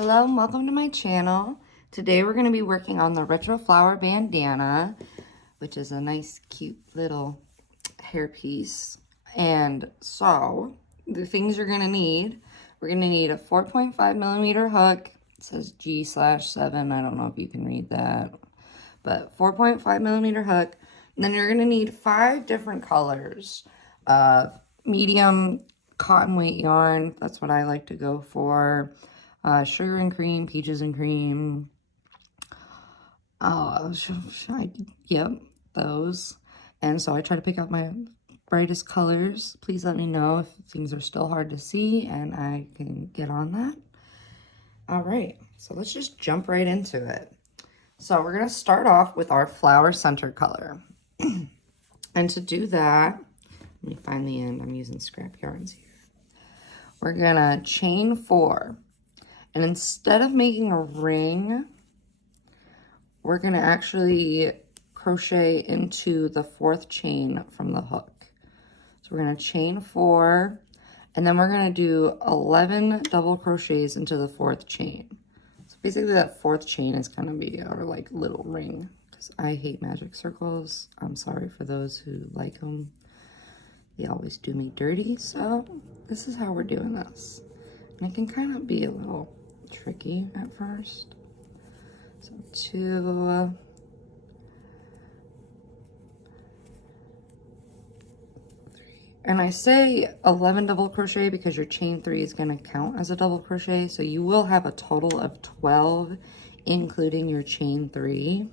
Hello and welcome to my channel. Today we're going to be working on the retro flower bandana, which is a nice cute little hairpiece. And so the things you're going to need, we're going to need a 4.5 millimeter hook. It says G/7. I don't know if you can read that, but 4.5 millimeter hook. And then you're going to need 5 different colors of medium cotton weight yarn. That's what I like to go for. Sugar and cream, peaches and cream. Yep, those. And so I try to pick out my brightest colors. Please let me know if things are still hard to see and I can get on that. All right, so let's just jump right into it. So we're gonna start off with our flower center color. And to do that, let me find the end. I'm using scrap yarns here. We're gonna chain 4. And instead of making a ring, we're going to actually crochet into the 4th chain from the hook. So we're going to chain 4, and then we're going to do 11 double crochets into the 4th chain. So basically that 4th chain is going to be our like little ring, because I hate magic circles. I'm sorry for those who like them. They always do me dirty. So this is how we're doing this. And it can kind of be a little tricky at first. So 2, 3, and I say 11 double crochet because your chain 3 is going to count as a double crochet, so you will have a total of 12 including your chain 3. And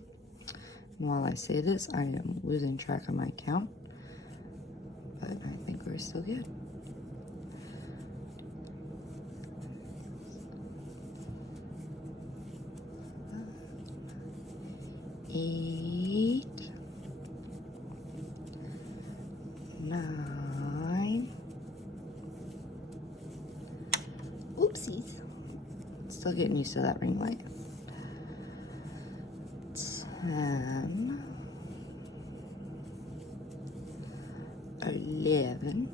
while I say this, I am losing track of my count, but I think we're still good. 8, 9, oopsies, still getting used to that ring light, 10, 11,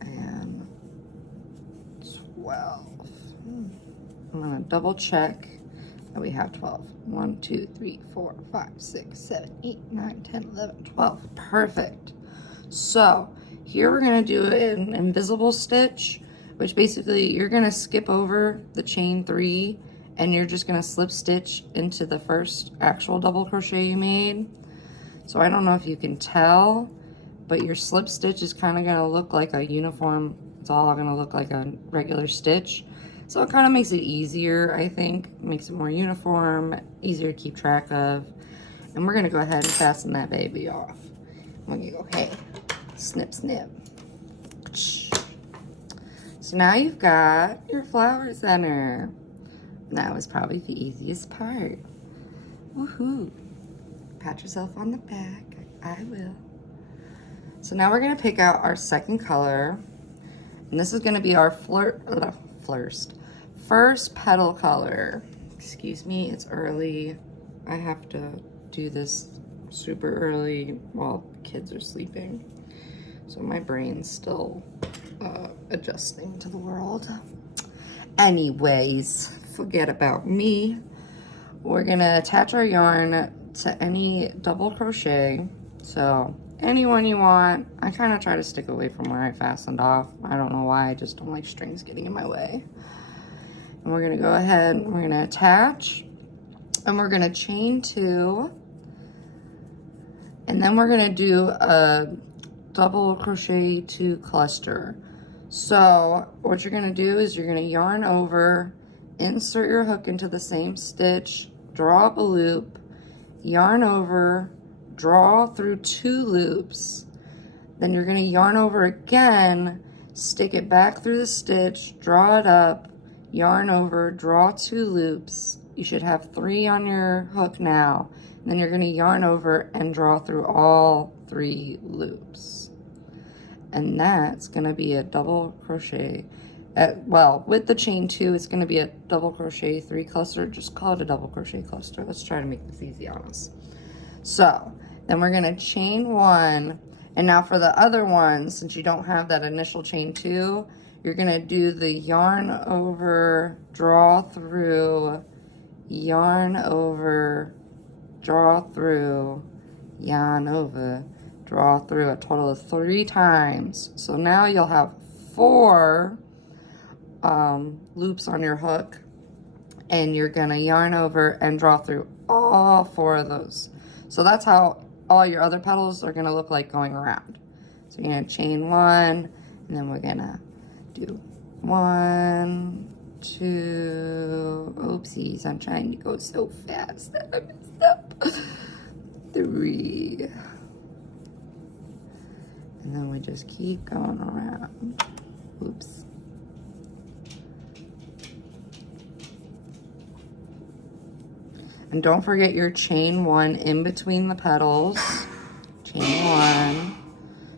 and 12. I'm going to double check that we have 12. 1, 2, 3, 4, 5, 6, 7, 8, 9, 10, 11, 12. Perfect. So here we're going to do an invisible stitch, which basically you're going to skip over the chain 3 and you're just going to slip stitch into the first actual double crochet you made. So I don't know if you can tell, but your slip stitch is kind of going to look like a uniform. It's all going to look like a regular stitch. So it kind of makes it easier, I think. Makes it more uniform, easier to keep track of. And we're gonna go ahead and fasten that baby off. When you go, hey, snip, snip. So now you've got your flower center. That was probably the easiest part. Woohoo. Pat yourself on the back. I will. So now we're gonna pick out our second color. And this is gonna be our first petal color. Excuse me, it's early. I have to do this super early while the kids are sleeping. So my brain's still adjusting to the world. Anyways, forget about me. We're gonna attach our yarn to any double crochet. So any one you want. I kind of try to stick away from where I fastened off. I don't know why, I just don't like strings getting in my way. And we're gonna go ahead and we're gonna attach and we're gonna chain 2, and then we're gonna do a double crochet 2 cluster. So what you're gonna do is you're gonna yarn over, insert your hook into the same stitch, draw up a loop, yarn over, draw through 2 loops, then you're gonna yarn over again, stick it back through the stitch, draw it up, yarn over, draw 2 loops. You should have 3 on your hook now. And then you're going to yarn over and draw through all 3 loops. And that's going to be a double crochet. Well, with the chain 2, it's going to be a double crochet 3 cluster. Just call it a double crochet cluster. Let's try to make this easy on us. So then we're going to chain 1, And now for the other one, since you don't have that initial chain 2, you're gonna do the yarn over, draw through, yarn over, draw through, yarn over, draw through, a total of 3 times. So now you'll have 4 loops on your hook, and you're gonna yarn over and draw through all 4 of those. So that's how all your other petals are gonna look like going around. So you're gonna chain 1, and then we're gonna do 1, 2, oopsies, I'm trying to go so fast that I messed up. 3. And then we just keep going around. Oops. And don't forget your chain 1 in between the petals. Chain 1.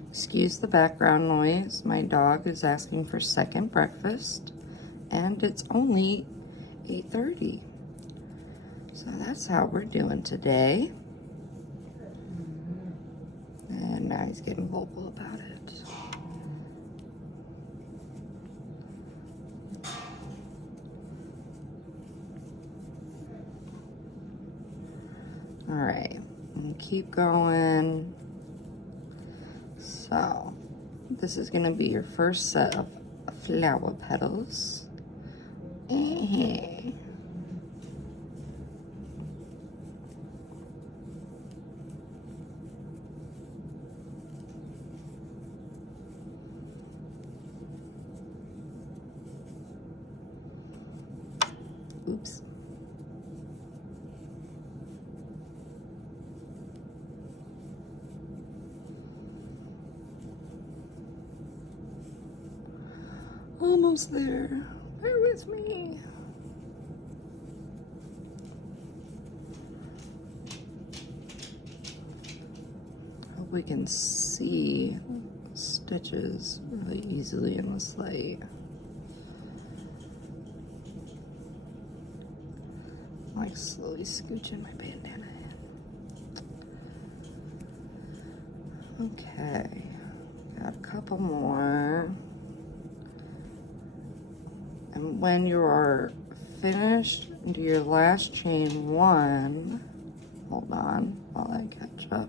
Excuse the background noise. My dog is asking for second breakfast. And it's only 8:30. So that's how we're doing today. And now he's getting vocal about it. All right, and keep going. So this is gonna be your first set of flower petals. Oops. Almost there. Bear with me. Hope we can see stitches really easily in this light. I'm like slowly scooching my bandana in. Okay, got a couple more. And when you are finished, do your last chain 1. Hold on while I catch up.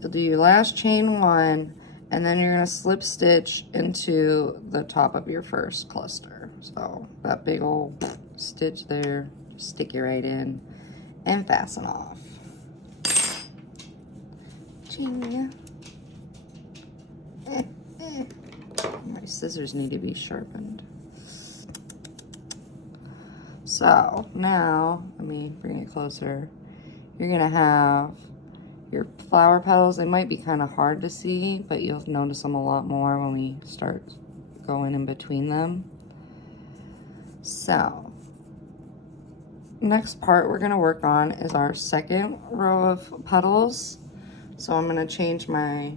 You'll do your last chain 1, and then you're gonna slip stitch into the top of your first cluster. So that big old stitch there, just stick it right in and fasten off. My scissors need to be sharpened. So now, let me bring it closer. You're gonna have your flower petals. They might be kind of hard to see, but you'll notice them a lot more when we start going in between them. So next part we're gonna work on is our second row of petals. So I'm gonna change my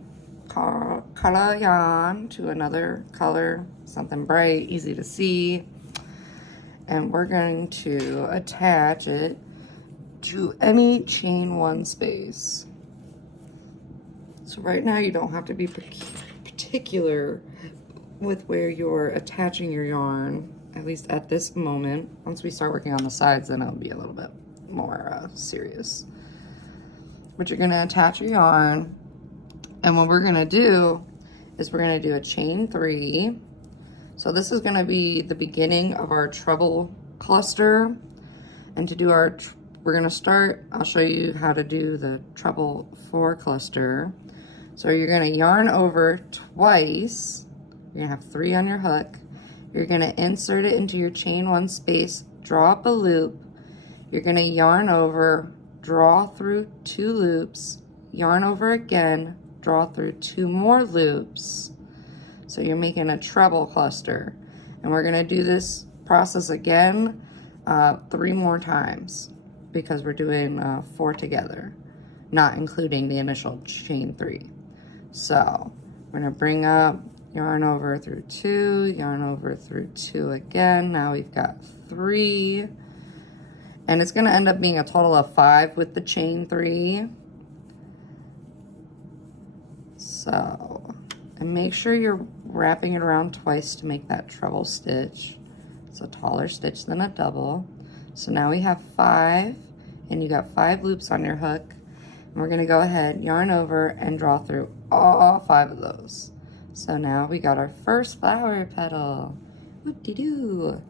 color yarn to another color, something bright, easy to see. And we're going to attach it to any chain 1 space. So right now you don't have to be particular with where you're attaching your yarn, at least at this moment. Once we start working on the sides, then it'll be a little bit more serious. But you're gonna attach your yarn, and what we're gonna do is we're gonna do a chain 3. So this is gonna be the beginning of our treble cluster. And to do our, we're gonna start, I'll show you how to do the treble 4 cluster. So you're gonna yarn over twice. You're gonna have 3 on your hook. You're gonna insert it into your chain 1 space, draw up a loop. You're gonna yarn over, draw through 2 loops, yarn over again, draw through 2 more loops. So you're making a treble cluster. And we're gonna do this process again 3 more times because we're doing 4 together, not including the initial chain 3. So we're gonna bring up yarn over through 2, yarn over through 2 again. Now we've got 3, and it's going to end up being a total of 5 with the chain 3. So, and make sure you're wrapping it around twice to make that treble stitch. It's a taller stitch than a double. So now we have 5, and you got 5 loops on your hook. And we're going to go ahead, yarn over, and draw through all 5 of those. So now we got our first flower petal. Whoop-de-doo.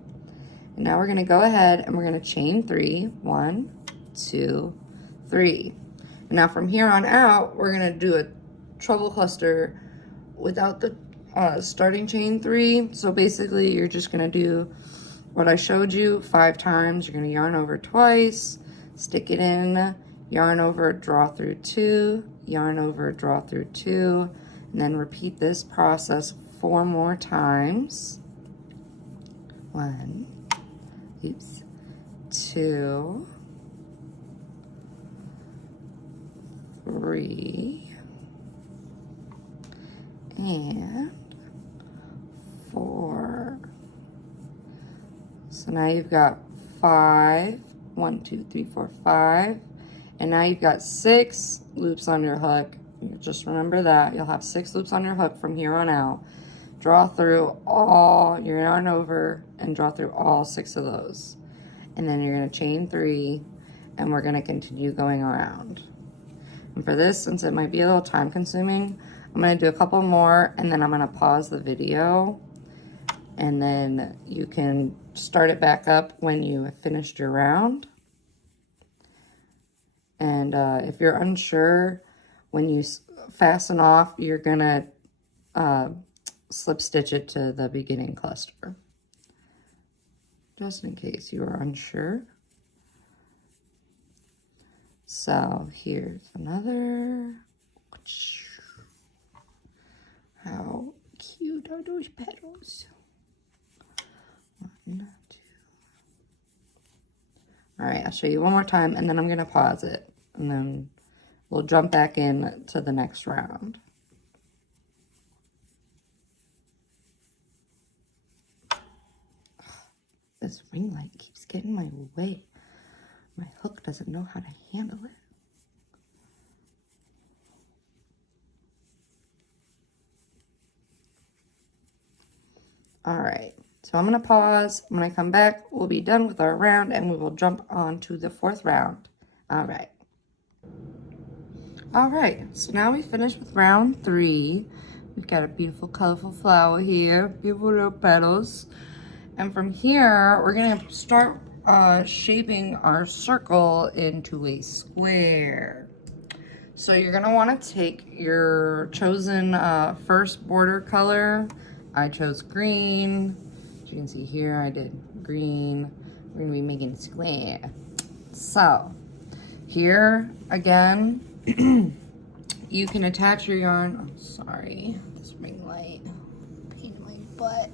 And now we're going to go ahead and we're going to chain 3. 1, 2, 3. And now from here on out, we're going to do a treble cluster without the starting chain 3. So basically, you're just going to do what I showed you 5 times. You're going to yarn over twice, stick it in, yarn over, draw through 2, yarn over, draw through 2, and then repeat this process 4 more times. 1, 2, 3, and 4. So now you've got 5, 1, 2, 3, 4, 5, and now you've got 6 loops on your hook. Just remember that you'll have 6 loops on your hook from here on out. Draw through all your yarn over and draw through all 6 of those, and then you're going to chain 3, and we're going to continue going around. And for this, since it might be a little time consuming, I'm going to do a couple more, and then I'm going to pause the video, and then you can start it back up when you have finished your round. And if you're unsure, when you fasten off, you're going to slip stitch it to the beginning cluster, just in case you are unsure. So here's another. How cute are those petals? 1, 2. All right, I'll show you one more time, and then I'm gonna pause it, and then we'll jump back in to the next round. This ring light keeps getting in my way. My hook doesn't know how to handle it. All right, so I'm gonna pause. When I come back, we'll be done with our round and we will jump on to the 4th round. All right. All right, so now we finished with round 3. We've got a beautiful, colorful flower here, beautiful little petals. And from here, we're gonna start shaping our circle into a square. So you're gonna wanna take your chosen first border color. I chose green. As you can see here, I did green. We're gonna be making a square. So here again, you can attach your yarn. Oh, sorry, this ring light, pain in my butt.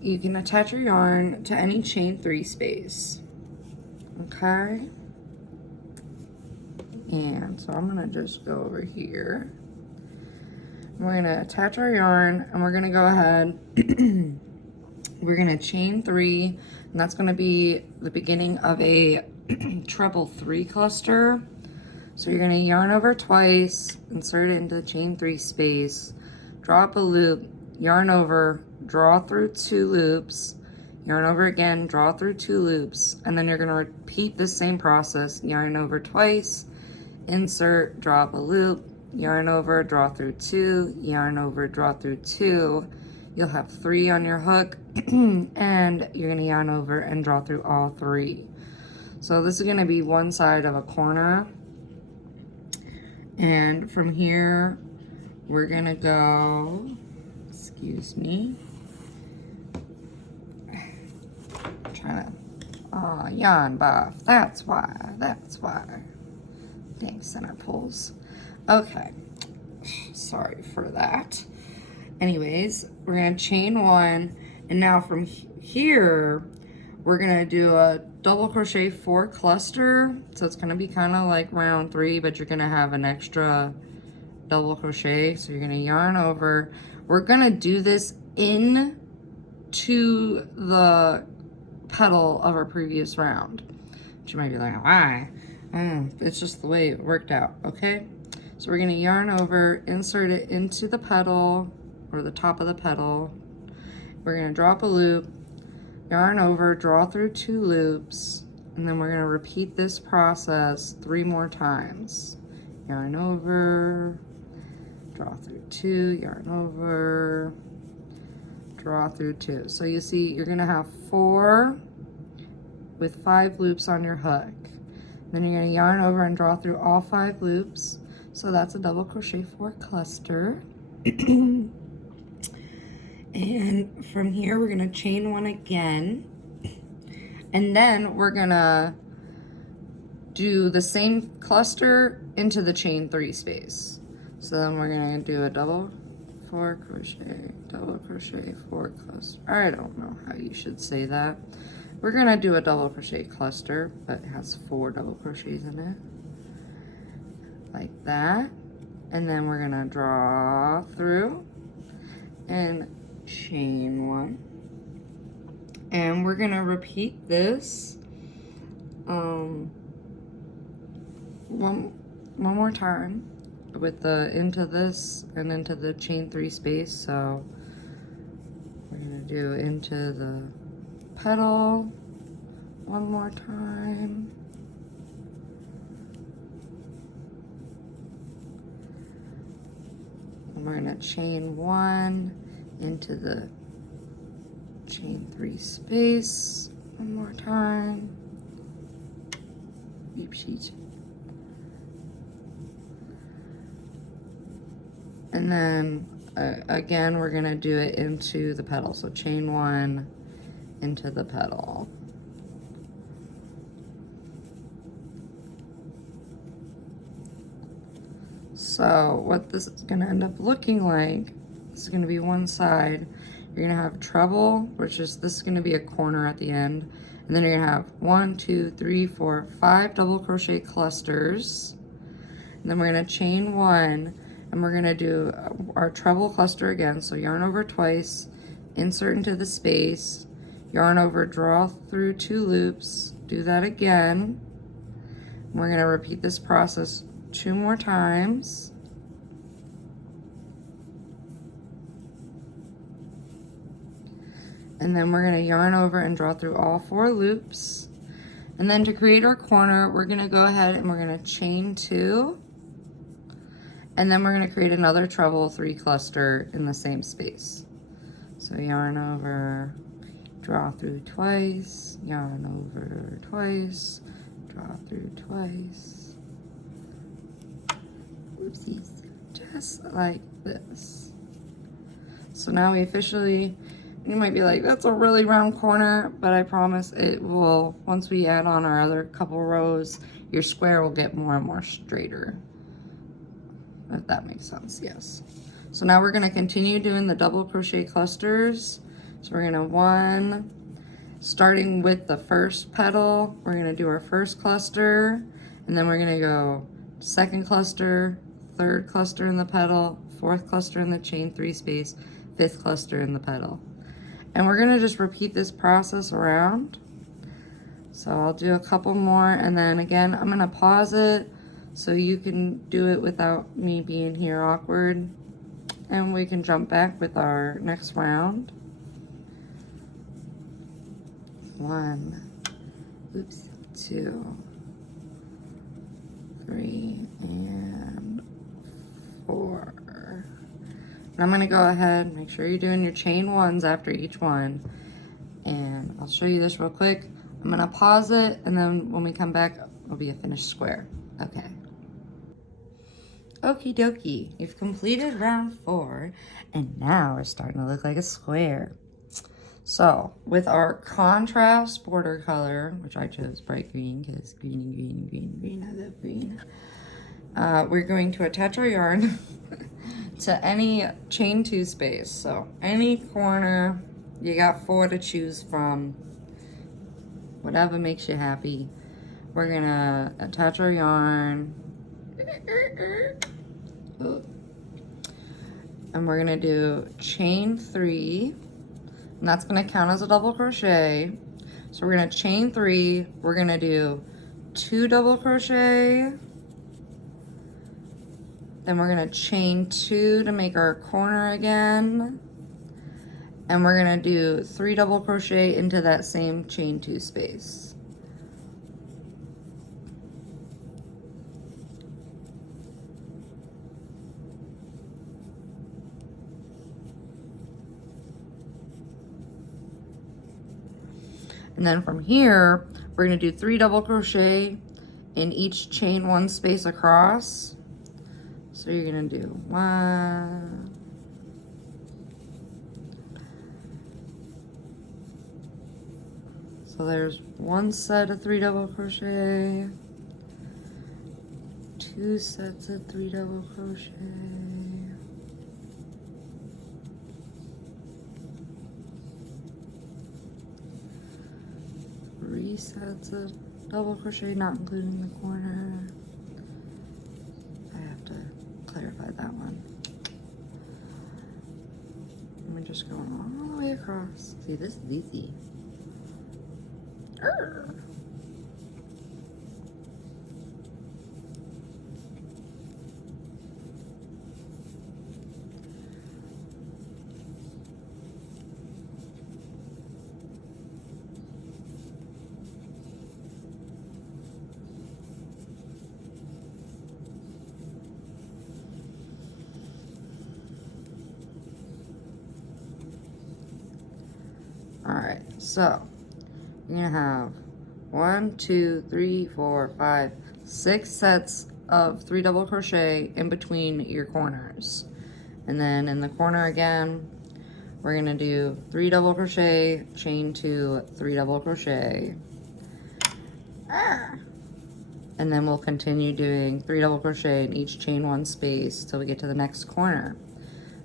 You can attach your yarn to any chain 3 space. Okay. And so I'm gonna just go over here. We're gonna attach our yarn and we're gonna go ahead. We're gonna chain 3, and that's gonna be the beginning of a treble 3 cluster. So you're gonna yarn over twice, insert it into the chain 3 space, draw up a loop, yarn over, draw through 2 loops, yarn over again, draw through 2 loops, and then you're gonna repeat the same process, yarn over twice, insert, draw up a loop, yarn over, draw through 2, yarn over, draw through 2. You'll have 3 on your hook, and you're gonna yarn over and draw through all 3. So this is gonna be one side of a corner. And from here, we're gonna go, excuse me, I'm trying to, yarn buff, that's why. Dang, center pulls. Okay, sorry for that. Anyways, we're gonna chain 1, and now from here, we're gonna do a double crochet 4 cluster. So it's gonna be kind of like round 3, but you're gonna have an extra double crochet. So you're gonna yarn over. We're gonna do this in to the petal of our previous round. But you might be like, why? It's just the way it worked out, okay? So we're gonna yarn over, insert it into the petal, or the top of the petal. We're gonna drop a loop, yarn over, draw through 2 loops, and then we're gonna repeat this process 3 more times. Yarn over, draw through 2, yarn over, draw through 2. So you see, you're gonna have 4 with 5 loops on your hook. Then you're gonna yarn over and draw through all 5 loops. So that's a double crochet 4 cluster. And from here, we're gonna chain 1 again. And then we're gonna do the same cluster into the chain 3 space. So then we're gonna do a double 4 crochet, double crochet 4 cluster. I don't know how you should say that. We're gonna do a double crochet cluster, but it has 4 double crochets in it. Like that. And then we're gonna draw through and chain 1. And we're gonna repeat this one more time with the into this and into the chain 3 space. So we're gonna do into the petal one more time. And we're gonna chain 1 into the chain 3 space one more time. Oopsies. And then again, we're gonna do it into the petal. So chain 1 into the petal. So what this is gonna end up looking like, this is gonna be one side. You're gonna have treble, which is, this is gonna be a corner at the end. And then you're gonna have 1, 2, 3, 4, 5 double crochet clusters. And then we're gonna chain 1, and we're gonna do our treble cluster again. So yarn over twice, insert into the space, yarn over, draw through 2 loops, do that again. We're gonna repeat this process 2 more times. And then we're gonna yarn over and draw through all 4 loops. And then to create our corner, we're gonna go ahead and we're gonna chain 2. And then we're gonna create another treble 3 cluster in the same space. So yarn over, draw through twice, yarn over twice, draw through twice. Oopsies, just like this. So now we officially, you might be like, that's a really round corner, but I promise it will, once we add on our other couple rows, your square will get more and more straighter. If that makes sense, yes. So now we're gonna continue doing the double crochet clusters. So we're gonna starting with the first petal, we're gonna do our first cluster, and then we're gonna go second cluster, third cluster in the petal, fourth cluster in the chain 3 space, fifth cluster in the petal. And we're gonna just repeat this process around. So I'll do a couple more, and then again, I'm gonna pause it so you can do it without me being here awkward. And we can jump back with our next round. 1, 2, 3, and 4. And I'm gonna go ahead, make sure you're doing your chain 1s after each one. And I'll show you this real quick. I'm gonna pause it, and then when we come back, it'll be a finished square. Okay. Okie dokie, you've completed round 4, and now we're starting to look like a square. So, with our contrast border color, which I chose bright green, because green and green and green and green, I love green. We're going to attach our yarn to any chain 2 space. So, any corner, you got 4 to choose from, whatever makes you happy. We're gonna attach our yarn. and we're gonna do chain 3, and that's gonna count as a double crochet. So we're gonna chain 3, we're gonna do 2 double crochet, then we're gonna chain 2 to make our corner again, and we're gonna do 3 double crochet into that same chain 2 space. And then from here, we're gonna do 3 double crochet in each chain 1 space across. So you're gonna do 1, so there's 1 set of 3 double crochet, 2 sets of 3 double crochet, 3 sets of double crochet, not including the corner. I have to clarify that one. And we're just going all the way across. See, this is easy. Arr. All right, so you're gonna have 1, 2, 3, 4, 5, 6 sets of 3 double crochet in between your corners. And then in the corner again, we're gonna do 3 double crochet, chain 2, 3 double crochet. And then we'll continue doing 3 double crochet in each chain 1 space till we get to the next corner.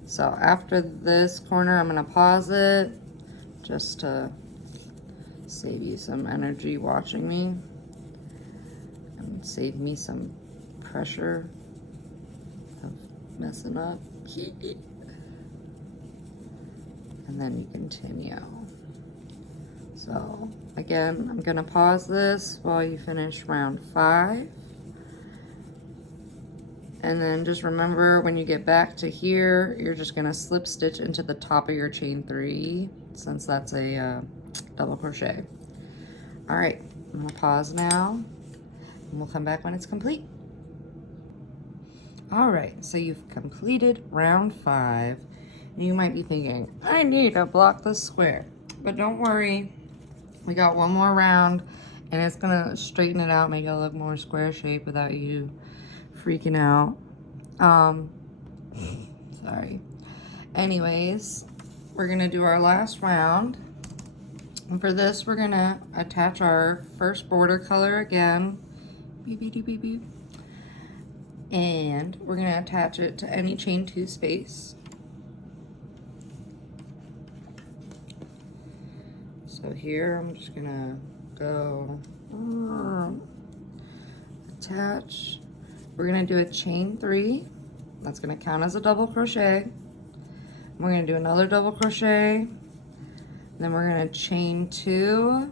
So after this corner, I'm gonna pause it just to save you some energy watching me and save me some pressure of messing up. And then you continue. So again, I'm gonna pause this while you finish round 5. And then just remember, when you get back to here, you're just gonna slip stitch into the top of your chain 3, since that's a double crochet. All right, I'm gonna pause now, and we'll come back when it's complete. All right, so you've completed round 5. And you might be thinking, I need to block this square. But don't worry, we got one more round, and it's gonna straighten it out, make it look more square shape without you freaking out. Sorry. Anyways, we're gonna do our last round. And for this, we're gonna attach our first border color again. Beep, beep, beep, beep, beep. And we're gonna attach it to any chain 2 space. So here, I'm just gonna go attach. We're gonna do a chain 3. That's gonna count as a double crochet. We're gonna do another double crochet. Then we're gonna chain 2,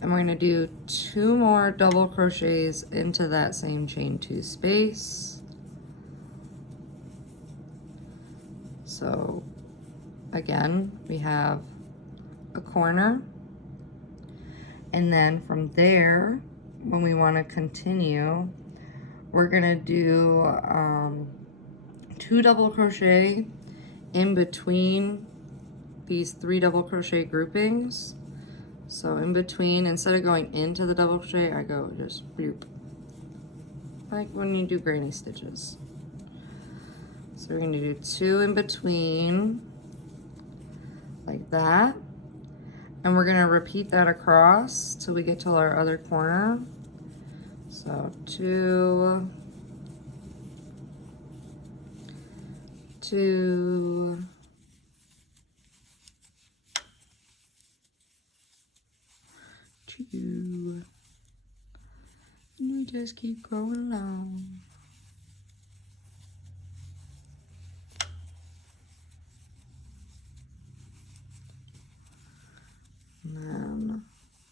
and we're gonna do 2 more double crochets into that same chain 2 space. So again, we have a corner, and then from there, when we want to continue, we're gonna do 2 double crochet in between these 3 double crochet groupings. So in between, instead of going into the double crochet, I go just boop, like when you do granny stitches. So we're gonna do 2 in between, like that. And we're gonna repeat that across till we get to our other corner. So 2, 2, 2, and we just keep going along. And then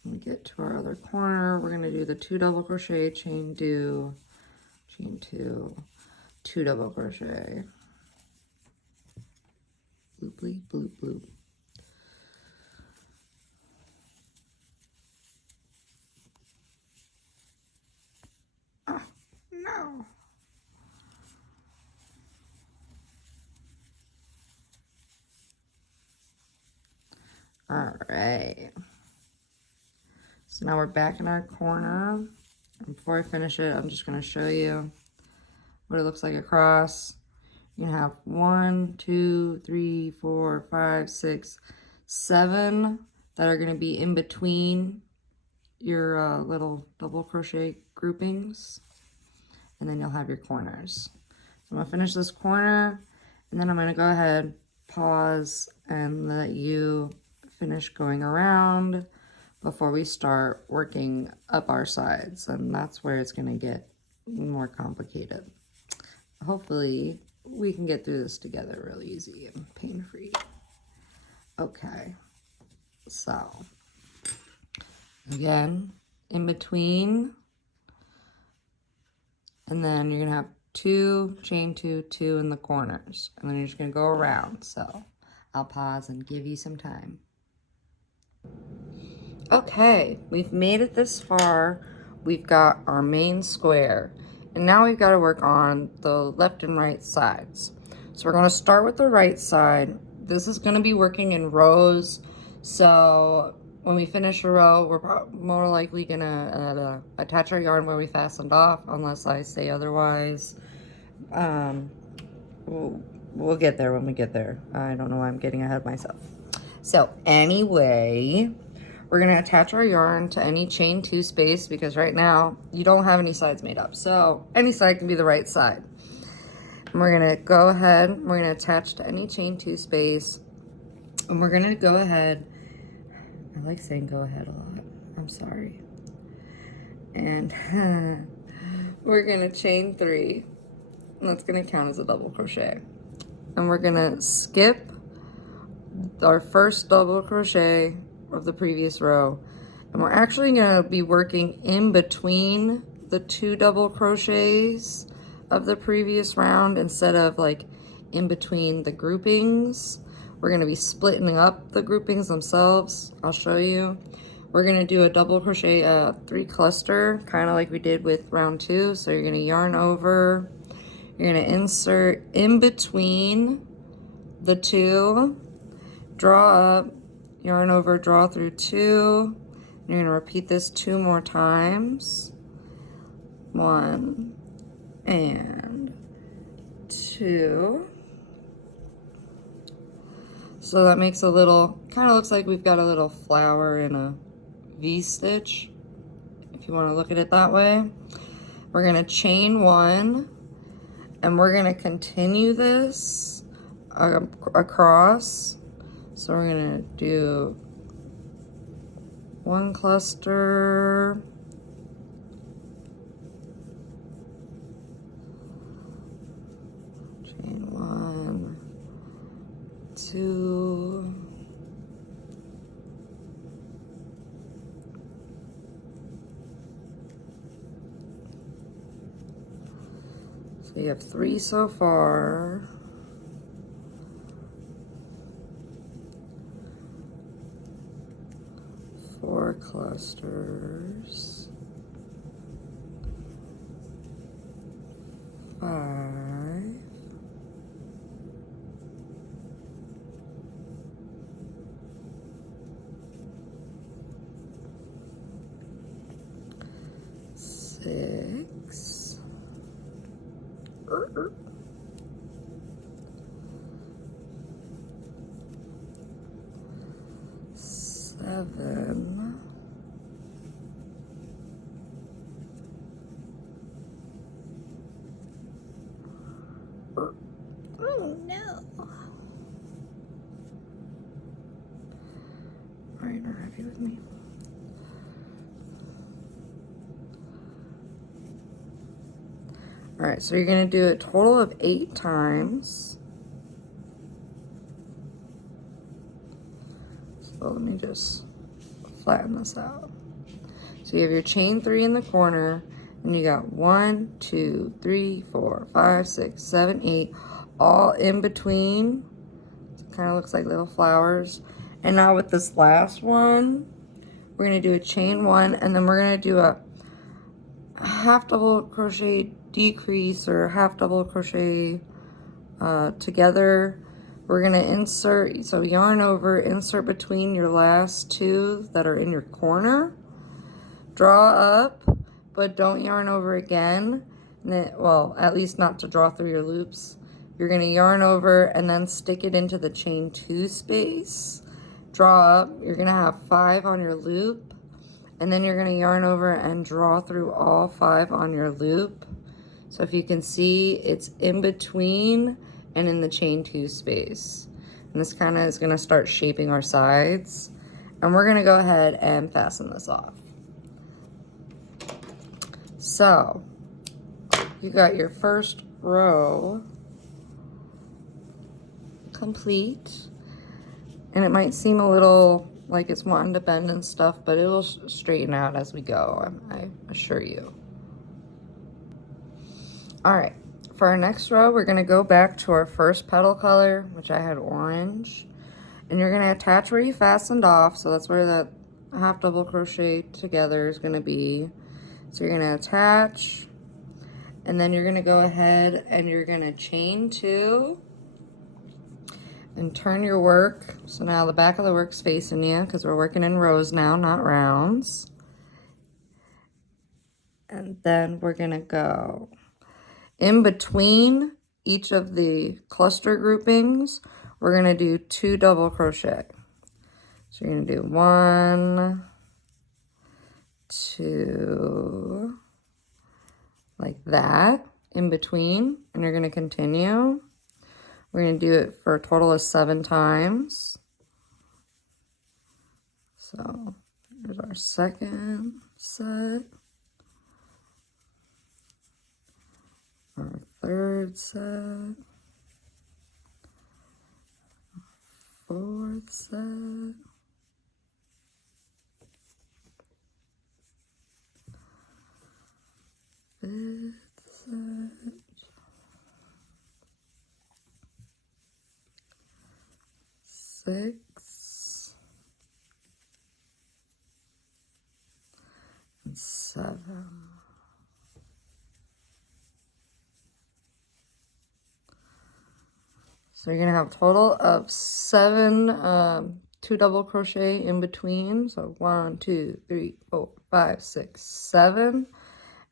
when we get to our other corner, we're going to do the 2 double crochet, chain 2, chain 2, 2 double crochet. Bloop, bloop, bloop, bloop. Oh, no. All right. So now we're back in our corner. And before I finish it, I'm just going to show you what it looks like across. You can have 1, 2, 3, 4, 5, 6, 7 that are going to be in between your little double crochet groupings, and then you'll have your corners. So I'm going to finish this corner, and then I'm going to go ahead, pause, and let you finish going around before we start working up our sides, and that's where it's going to get more complicated. Hopefully we can get through this together real easy and pain-free. Okay, so again, in between, and then you're gonna have 2, chain 2, 2 in the corners, and then you're just gonna go around. So I'll pause and give you some time. Okay, we've made it this far. We've got our main square, and now we've got to work on the left and right sides. So we're going to start with the right side. This is going to be working in rows, so when we finish a row, we're more likely going to attach our yarn where we fastened off, unless I say otherwise. We'll get there when we get there. I don't know why I'm getting ahead of myself. So anyway, we're going to attach our yarn to any chain 2 space, because right now you don't have any sides made up. So any side can be the right side. And we're going to go ahead, we're going to attach to any chain 2 space. And we're going to go ahead, I like saying go ahead a lot, I'm sorry. And we're going to chain 3, and that's going to count as a double crochet. And we're going to skip our first double crochet of the previous row, and we're actually going to be working in between the 2 double crochets of the previous round instead of like in between the groupings. We're going to be splitting up the groupings themselves. I'll show you. We're going to do a double crochet 3 cluster, kind of like we did with round 2. So you're going to yarn over, you're going to insert in between the 2, draw up, yarn over, draw through 2. You're going to repeat this 2 more times. 1 and 2. So that makes a little, kind of looks like we've got a little flower in a V-stitch, if you want to look at it that way. We're going to chain 1, and we're going to continue this across. So we're going to do 1 cluster, chain 1, 2, so you have 3 so far. 4 clusters, 5, 6, 7, 8. All right, so you're going to do a total of 8 times. So let me just flatten this out. So you have your chain 3 in the corner, and you got 1, 2, 3, 4, 5, 6, 7, 8, all in between. It kind of looks like little flowers. And now with this last one, we're going to do a chain 1, and then we're going to do a half double crochet decrease or half double crochet together. We're going to insert, so yarn over, insert between your last 2 that are in your corner, draw up, but don't yarn over again. And then, well, at least not to draw through your loops. You're going to yarn over and then stick it into the chain 2 space, draw up. You're going to have 5 on your loop, and then you're going to yarn over and draw through all 5 on your loop. So if you can see, it's in between and in the chain 2 space. And this kind of is going to start shaping our sides. And we're going to go ahead and fasten this off. So you got your first row complete. And it might seem a little like it's wanting to bend and stuff, but it will straighten out as we go, I assure you. All right, for our next row, we're gonna go back to our first petal color, which I had orange, and you're gonna attach where you fastened off, so that's where that half double crochet together is gonna be. So you're gonna attach, and then you're gonna go ahead and you're gonna chain 2, and turn your work. So now the back of the work's facing you, because we're working in rows now, not rounds. And then we're gonna go in between each of the cluster groupings, we're gonna do 2 double crochet. So you're gonna do 1, 2, like that, in between, and you're gonna continue. We're gonna do it for a total of 7 times. So here's our second set. Our third set, fourth set, fifth set, sixth, and 7. So you're gonna have a total of 7 2 double crochet in between. So 1, 2, 3, 4, 5, 6, 7.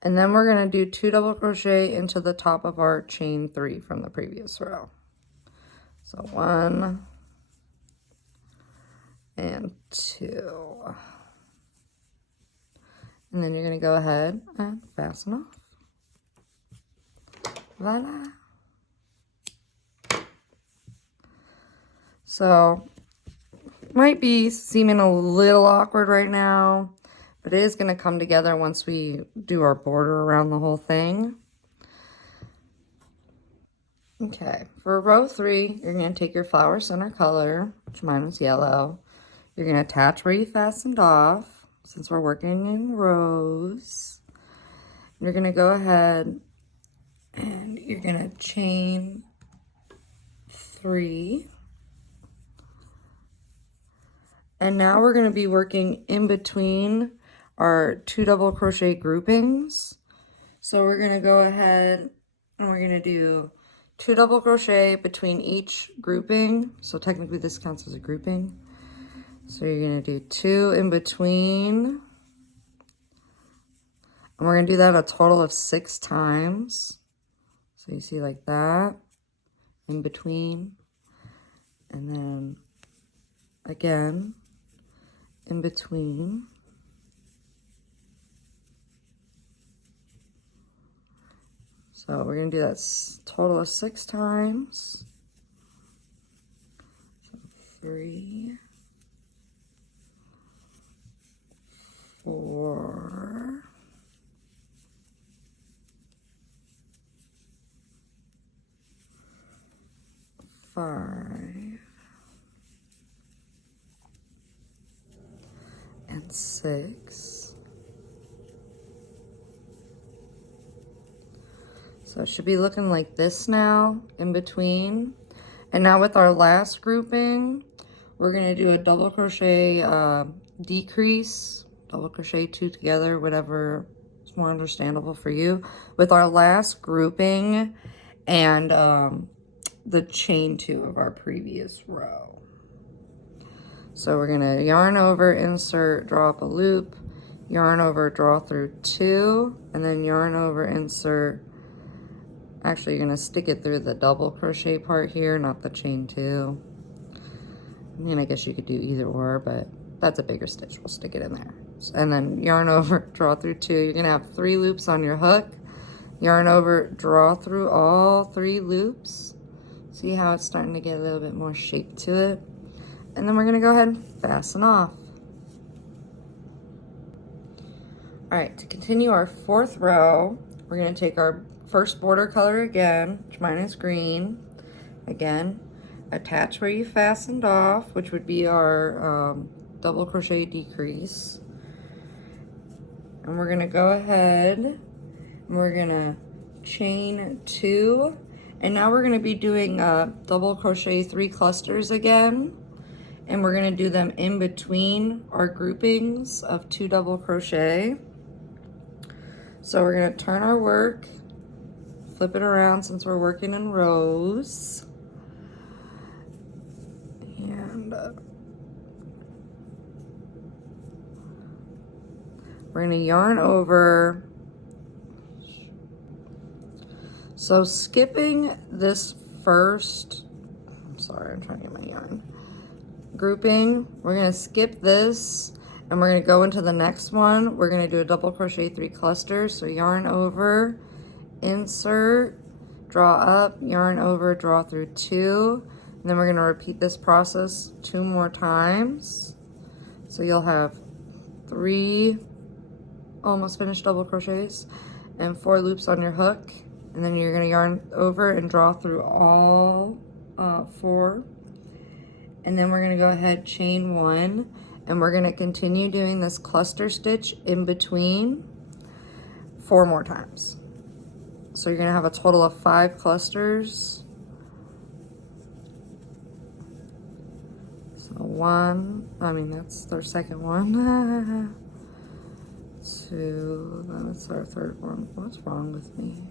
And then we're gonna do 2 double crochet into the top of our chain 3 from the previous row. So 1 and 2. And then you're gonna go ahead and fasten off. Voila. So, might be seeming a little awkward right now, but it is going to come together once we do our border around the whole thing. Okay, for row 3, you're going to take your flower center color, which mine was yellow. You're going to attach where you fastened off, since we're working in rows. You're going to go ahead and you're going to chain 3. And now we're going to be working in between our 2 double crochet groupings. So we're going to go ahead and we're going to do 2 double crochet between each grouping. So technically this counts as a grouping. So you're going to do 2 in between. And we're going to do that a total of 6 times. So you see like that, in between. And then again, in between. So we're going to do that total of 6 times. So 3, 4, 5, and 6. So it should be looking like this now in between. And now with our last grouping, we're gonna do a double crochet decrease, double crochet 2 together, whatever is more understandable for you, with our last grouping and the chain 2 of our previous row. So we're gonna yarn over, insert, draw up a loop, yarn over, draw through 2, and then yarn over, insert. Actually, you're gonna stick it through the double crochet part here, not the chain 2. I mean, I guess you could do either or, but that's a bigger stitch. We'll stick it in there. And then yarn over, draw through 2. You're gonna have 3 loops on your hook. Yarn over, draw through all 3 loops. See how it's starting to get a little bit more shape to it? And then we're gonna go ahead and fasten off. All right, to continue our 4th row, we're gonna take our first border color again, which mine is green. Again, attach where you fastened off, which would be our double crochet decrease. And we're gonna go ahead and we're gonna chain 2. And now we're gonna be doing double crochet 3 clusters again. And we're gonna do them in between our groupings of 2 double crochet. So we're gonna turn our work, flip it around since we're working in rows. And we're gonna yarn over. So skipping this first, I'm sorry, I'm trying to get my yarn. Grouping, we're gonna skip this and we're gonna go into the next one. We're gonna do a double crochet 3 clusters. So yarn over, insert, draw up, yarn over, draw through 2. And then we're gonna repeat this process 2 more times. So you'll have 3 almost finished double crochets and 4 loops on your hook. And then you're gonna yarn over and draw through all 4. And then we're gonna go ahead, chain 1, and we're gonna continue doing this cluster stitch in between 4 more times. So you're gonna have a total of 5 clusters. So 1, I mean, that's their second one. 2, that's our 3rd one. What's wrong with me?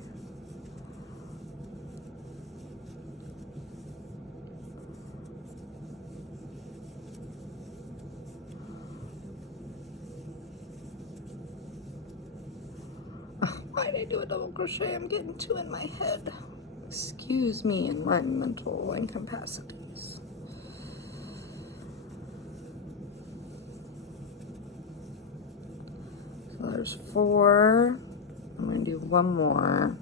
Why did I do a double crochet? I'm getting 2 in my head. Excuse me, environmental incapacities. So there's 4. I'm going to do 1 more.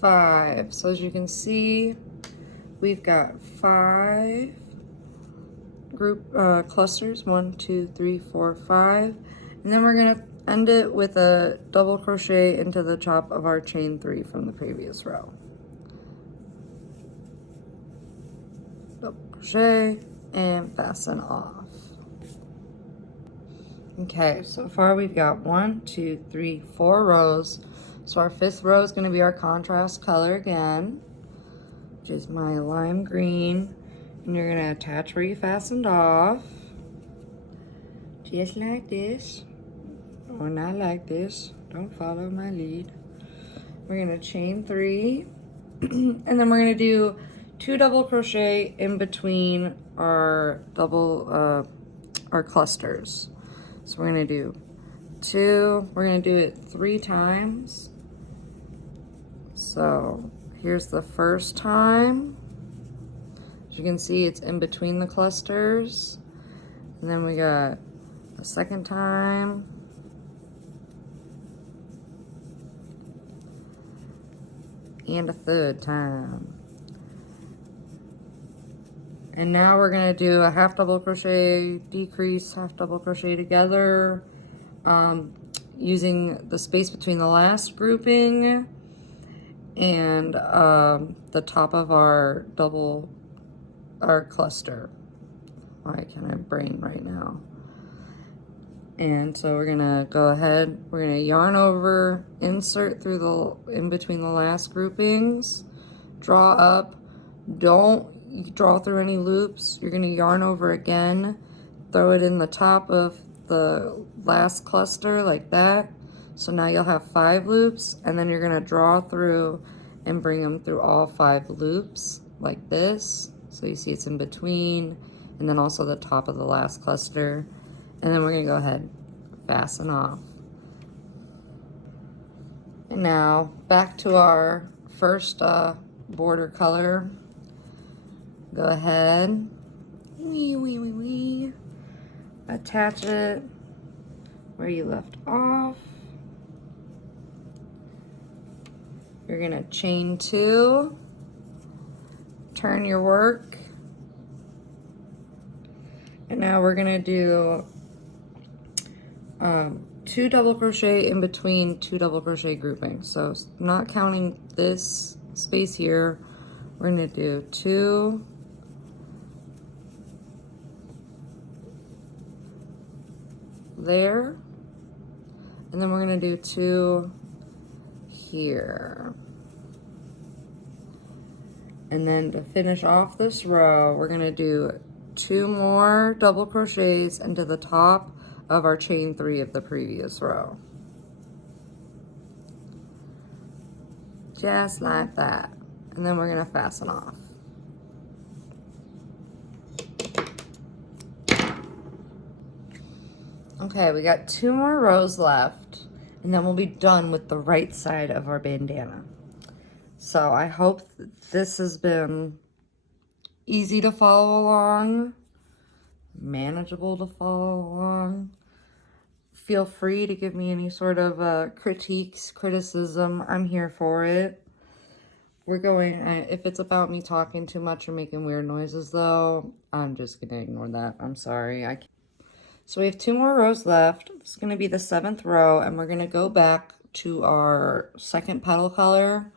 Five. So as you can see, we've got 5 group clusters, 1, 2, 3, 4, 5, and then we're gonna end it with a double crochet into the top of our chain 3 from the previous row. Double crochet and fasten off. Okay, so far we've got 1, 2, 3, 4 rows. So our 5th row is going to be our contrast color again, which is my lime green. And you're gonna attach where you fastened off, just like this, or not like this. Don't follow my lead. We're gonna chain 3, and then we're gonna do 2 double crochet in between our our clusters. So we're gonna do 2. We're gonna do it 3 times. So here's the first time. As you can see, it's in between the clusters. And then we got a second time. And a third time. And now we're gonna do a half double crochet, decrease, half double crochet together, using the space between the last grouping and the top of our cluster. Why can't I brain right now? And so we're gonna go ahead, we're gonna yarn over, insert through in between the last groupings, draw up, don't draw through any loops. You're gonna yarn over again, throw it in the top of the last cluster like that. So now you'll have 5 loops, and then you're gonna draw through and bring them through all 5 loops like this. So you see it's in between, and then also the top of the last cluster. And then we're gonna go ahead, fasten off. And now back to our first border color. Go ahead, attach it where you left off. You're gonna chain 2, turn your work, and now we're gonna do 2 double crochet in between 2 double crochet groupings. So not counting this space here, we're gonna do 2 there, and then we're gonna do 2 here. And then to finish off this row, we're gonna do 2 more double crochets into the top of our chain 3 of the previous row. Just like that. And then we're gonna fasten off. Okay, we got 2 more rows left, and then we'll be done with the right side of our bandana. So I hope this has been easy to follow along, manageable to follow along. Feel free to give me any sort of critiques, criticism. I'm here for it. We're going, if it's about me talking too much or making weird noises though, I'm just gonna ignore that. I'm sorry. I can't. So we have 2 more rows left. This is gonna be the 7th row, and we're gonna go back to our second petal color.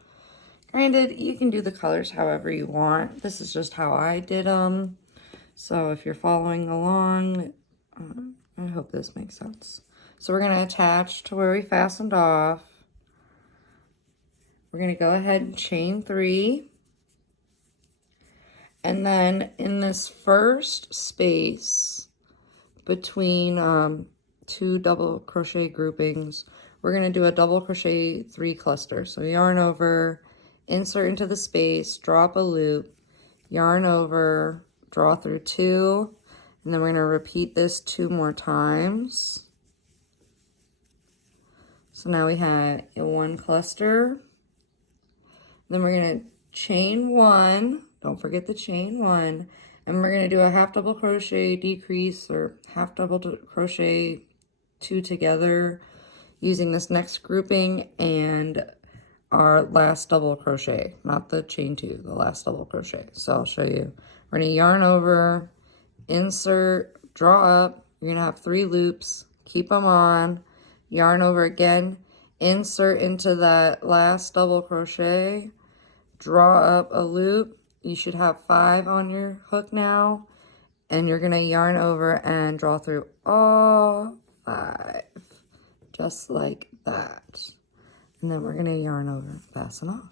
Granted, you can do the colors however you want. This is just how I did them. So if you're following along, I hope this makes sense. So we're gonna attach to where we fastened off. We're gonna go ahead and chain 3. And then in this first space between 2 double crochet groupings, we're gonna do a double crochet 3 cluster. So yarn over, insert into the space, drop a loop, yarn over, draw through 2, and then we're gonna repeat this 2 more times. So now we have a 1 cluster. Then we're gonna chain 1, don't forget the chain 1, and we're gonna do a half double crochet decrease or half double crochet 2 together using this next grouping and our last double crochet, not the chain 2, the last double crochet. So I'll show you. We're gonna yarn over, insert, draw up. You're gonna have 3 loops, keep them on, yarn over again, insert into that last double crochet, draw up a loop. You should have 5 on your hook now, and you're gonna yarn over and draw through all 5, just like that. And then we're gonna yarn over, fasten off.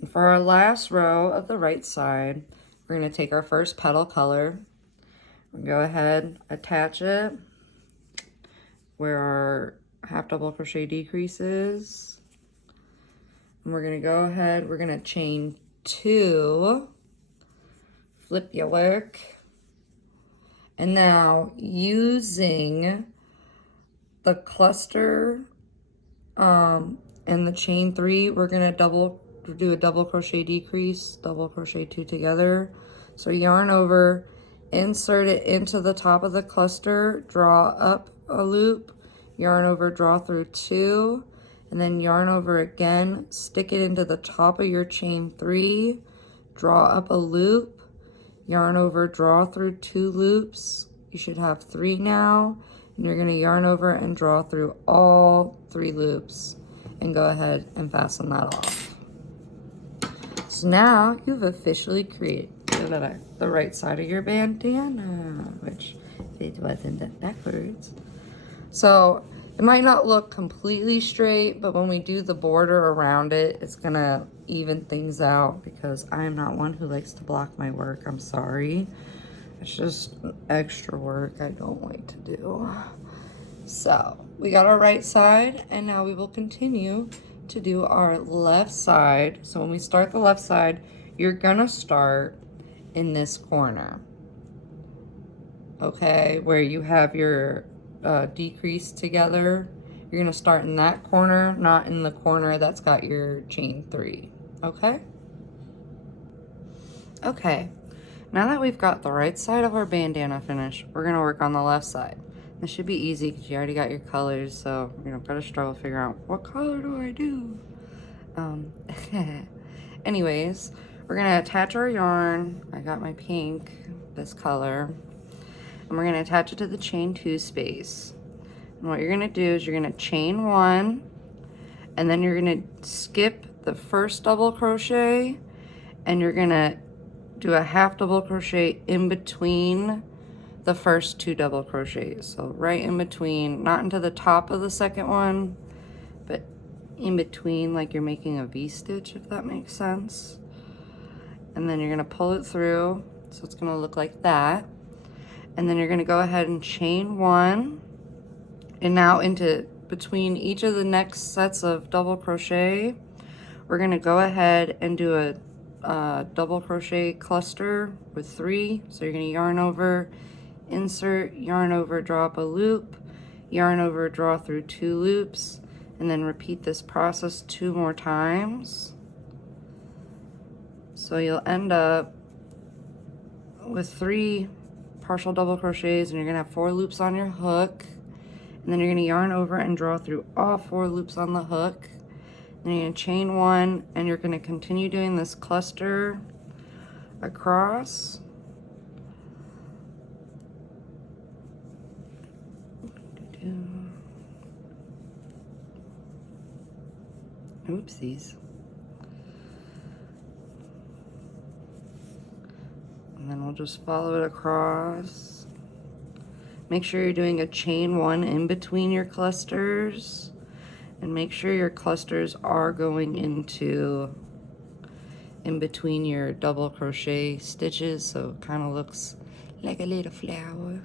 And for our last row of the right side, we're gonna take our first petal color, we'll go ahead, attach it where our half double crochet decrease is. And we're gonna go ahead, we're gonna chain 2, flip your work. And now using the cluster and the chain 3, we're gonna do a double crochet decrease, double crochet 2 together. So yarn over, insert it into the top of the cluster, draw up a loop, yarn over, draw through 2, and then yarn over again, stick it into the top of your chain 3, draw up a loop, yarn over, draw through 2 loops. You should have 3 now, and you're gonna yarn over and draw through all 3 loops. and go ahead and fasten that off. So now you've officially created the right side of your bandana, which it wasn't backwards. So it might not look completely straight, but when we do the border around it, it's gonna even things out because I am not one who likes to block my work. I'm sorry. It's just extra work I don't like to do. So we got our right side, and now we will continue to do our left side. So when we start the left side, you're gonna start in this corner, okay, where you have your decrease together. You're gonna start in that corner, not in the corner that's got your chain 3, okay? Okay, now that we've got the right side of our bandana finished, we're gonna work on the left side. This should be easy because you already got your colors, so you know, gotta struggle to figure out what color do I do. Anyways, we're gonna attach our yarn. I got my pink, this color, and we're gonna attach it to the chain 2 space. And what you're gonna do is you're gonna chain 1, and then you're gonna skip the first double crochet, and you're gonna do a half double crochet in between the first 2 double crochets. So right in between, not into the top of the second one, but in between, like you're making a V-stitch, if that makes sense. And then you're gonna pull it through, so it's gonna look like that. And then you're gonna go ahead and chain 1, and now into between each of the next sets of double crochet, we're gonna go ahead and do a double crochet cluster with 3. So you're gonna yarn over, insert, yarn over, draw up a loop, yarn over, draw through 2 loops, and then repeat this process 2 more times. So you'll end up with 3 partial double crochets, and you're gonna have 4 loops on your hook, and then you're gonna yarn over and draw through all 4 loops on the hook. Then you're gonna chain 1, and you're gonna continue doing this cluster across. Oopsies. And then we'll just follow it across. Make sure you're doing a chain 1 in between your clusters, and make sure your clusters are going into in between your double crochet stitches, so it kind of looks like a little flower.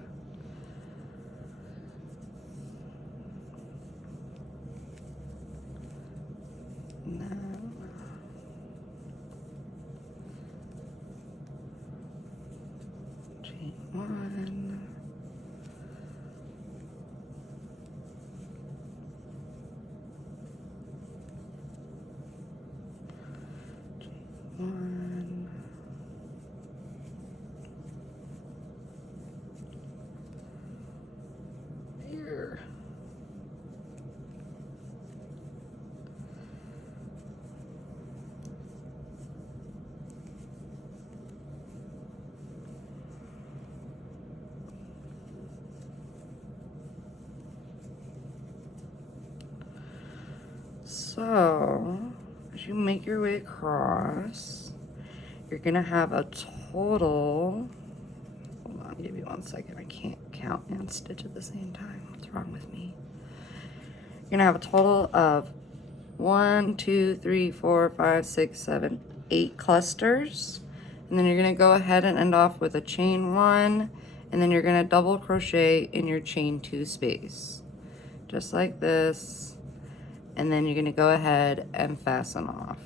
Chain 1. Chain 1. Here. So, as you make your way across, you're gonna have a total, hold on, give me 1 second, I can't count and stitch at the same time. What's wrong with me? You're gonna have a total of 1, 2, 3, 4, 5, 6, 7, 8 clusters. And then you're gonna go ahead and end off with a chain 1, and then you're gonna double crochet in your chain 2 space. Just like this. And then you're gonna go ahead and fasten off.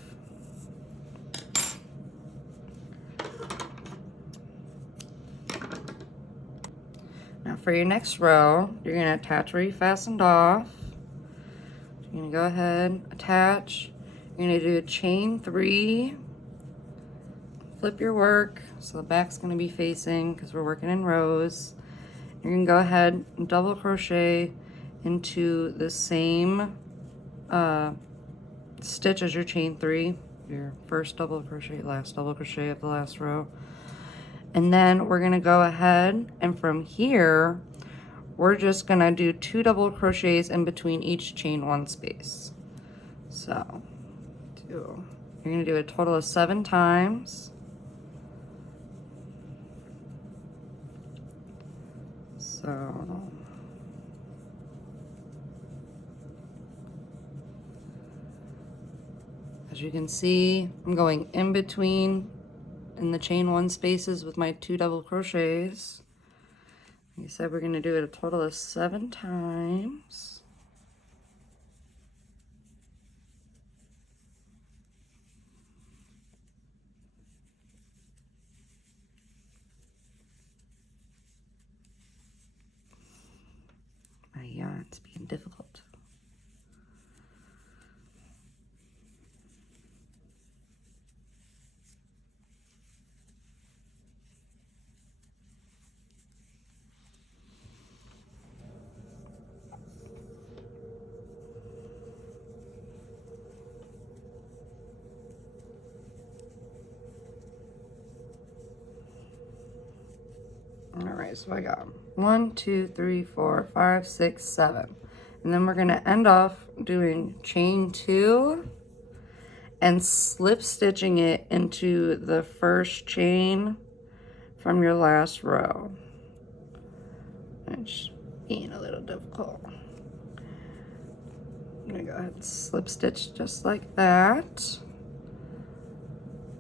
Now for your next row, you're gonna attach where you fastened off. You're gonna go ahead, attach. You're gonna do a chain 3, flip your work, so the back's gonna be facing, because we're working in rows. You're gonna go ahead and double crochet into the same stitch as your chain 3, your first double crochet, last double crochet of the last row. And then we're gonna go ahead, and from here we're just gonna do 2 double crochets in between each chain 1 space. 2. You're going to do a total of 7 times. So as you can see, I'm going in between in the chain 1 spaces with my 2 double crochets. Like I said, we're going to do it a total of 7 times. My yarn's being difficult. All right, so I got 1, 2, 3, 4, 5, 6, 7. And then we're going to end off doing chain 2 and slip stitching it into the first chain from your last row. It's being a little difficult. I'm going to go ahead and slip stitch just like that.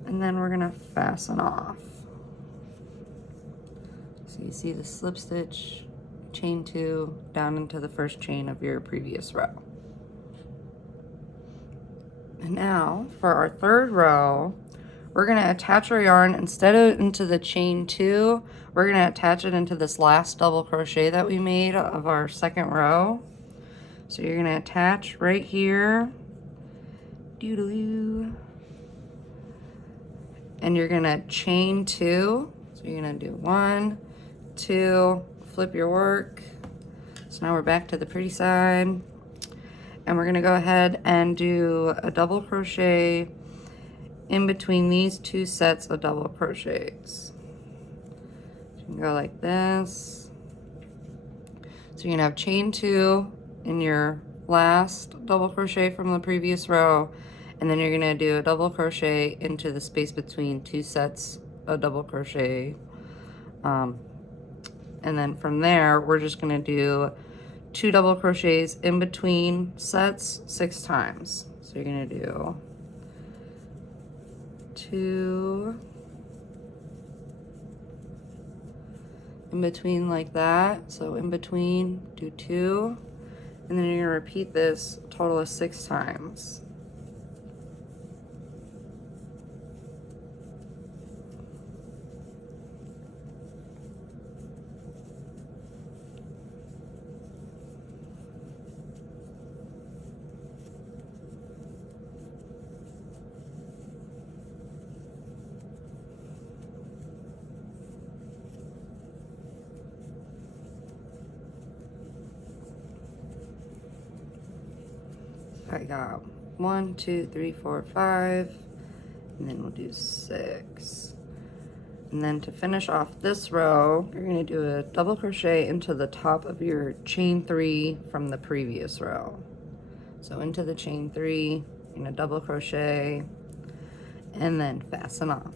And then we're going to fasten off. So you see the slip stitch, chain 2, down into the first chain of your previous row. And now for our third row, we're going to attach our yarn instead of into the chain 2, we're going to attach it into this last double crochet that we made of our second row. So you're going to attach right here, doo-doo-doo, and you're going to chain 2. So you're going to do 1, 2, flip your work. So now we're back to the pretty side, and we're going to go ahead and do a double crochet in between these 2 sets of double crochets. You can go like this. So you're going to have chain 2 in your last double crochet from the previous row, and then you're going to do a double crochet into the space between 2 sets of double crochet. And then from there, we're just going to do 2 double crochets in between sets 6 times. So you're going to do 2 in between like that. So in between, do 2, and then you're going to repeat this a total of 6 times. I got 1, 2, 3, 4, 5, and then we'll do 6. And then to finish off this row, you're going to do a double crochet into the top of your chain 3 from the previous row. So into the chain 3, you're going to double crochet and then fasten off.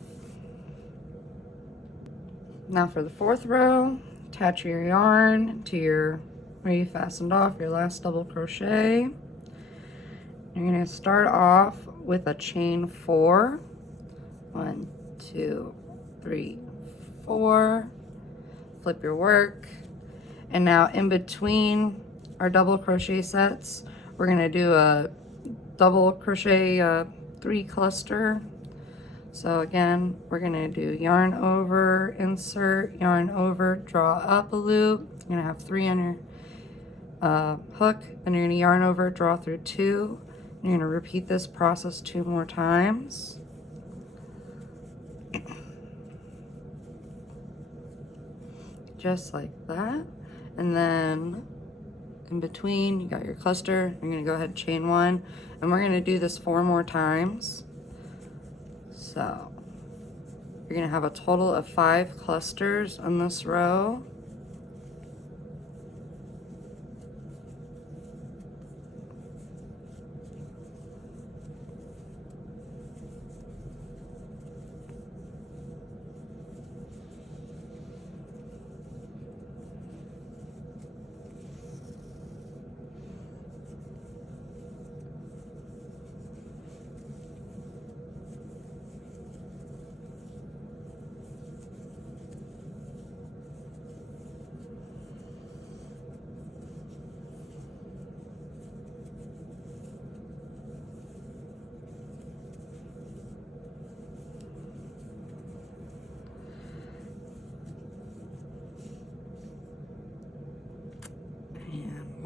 Now for the 4th row, attach your yarn to your where you fastened off your last double crochet. You're going to start off with a chain 4. 1, 2, 3, 4. Flip your work. And now in between our double crochet sets, we're going to do a double crochet 3 cluster. So again, we're going to do yarn over, insert, yarn over, draw up a loop. You're going to have 3 on your hook, then you're going to yarn over, draw through 2. You're going to repeat this process 2 more times. Just like that. And then in between, you got your cluster. You're going to go ahead and chain 1. And we're going to do this 4 more times. So you're going to have a total of 5 clusters on this row.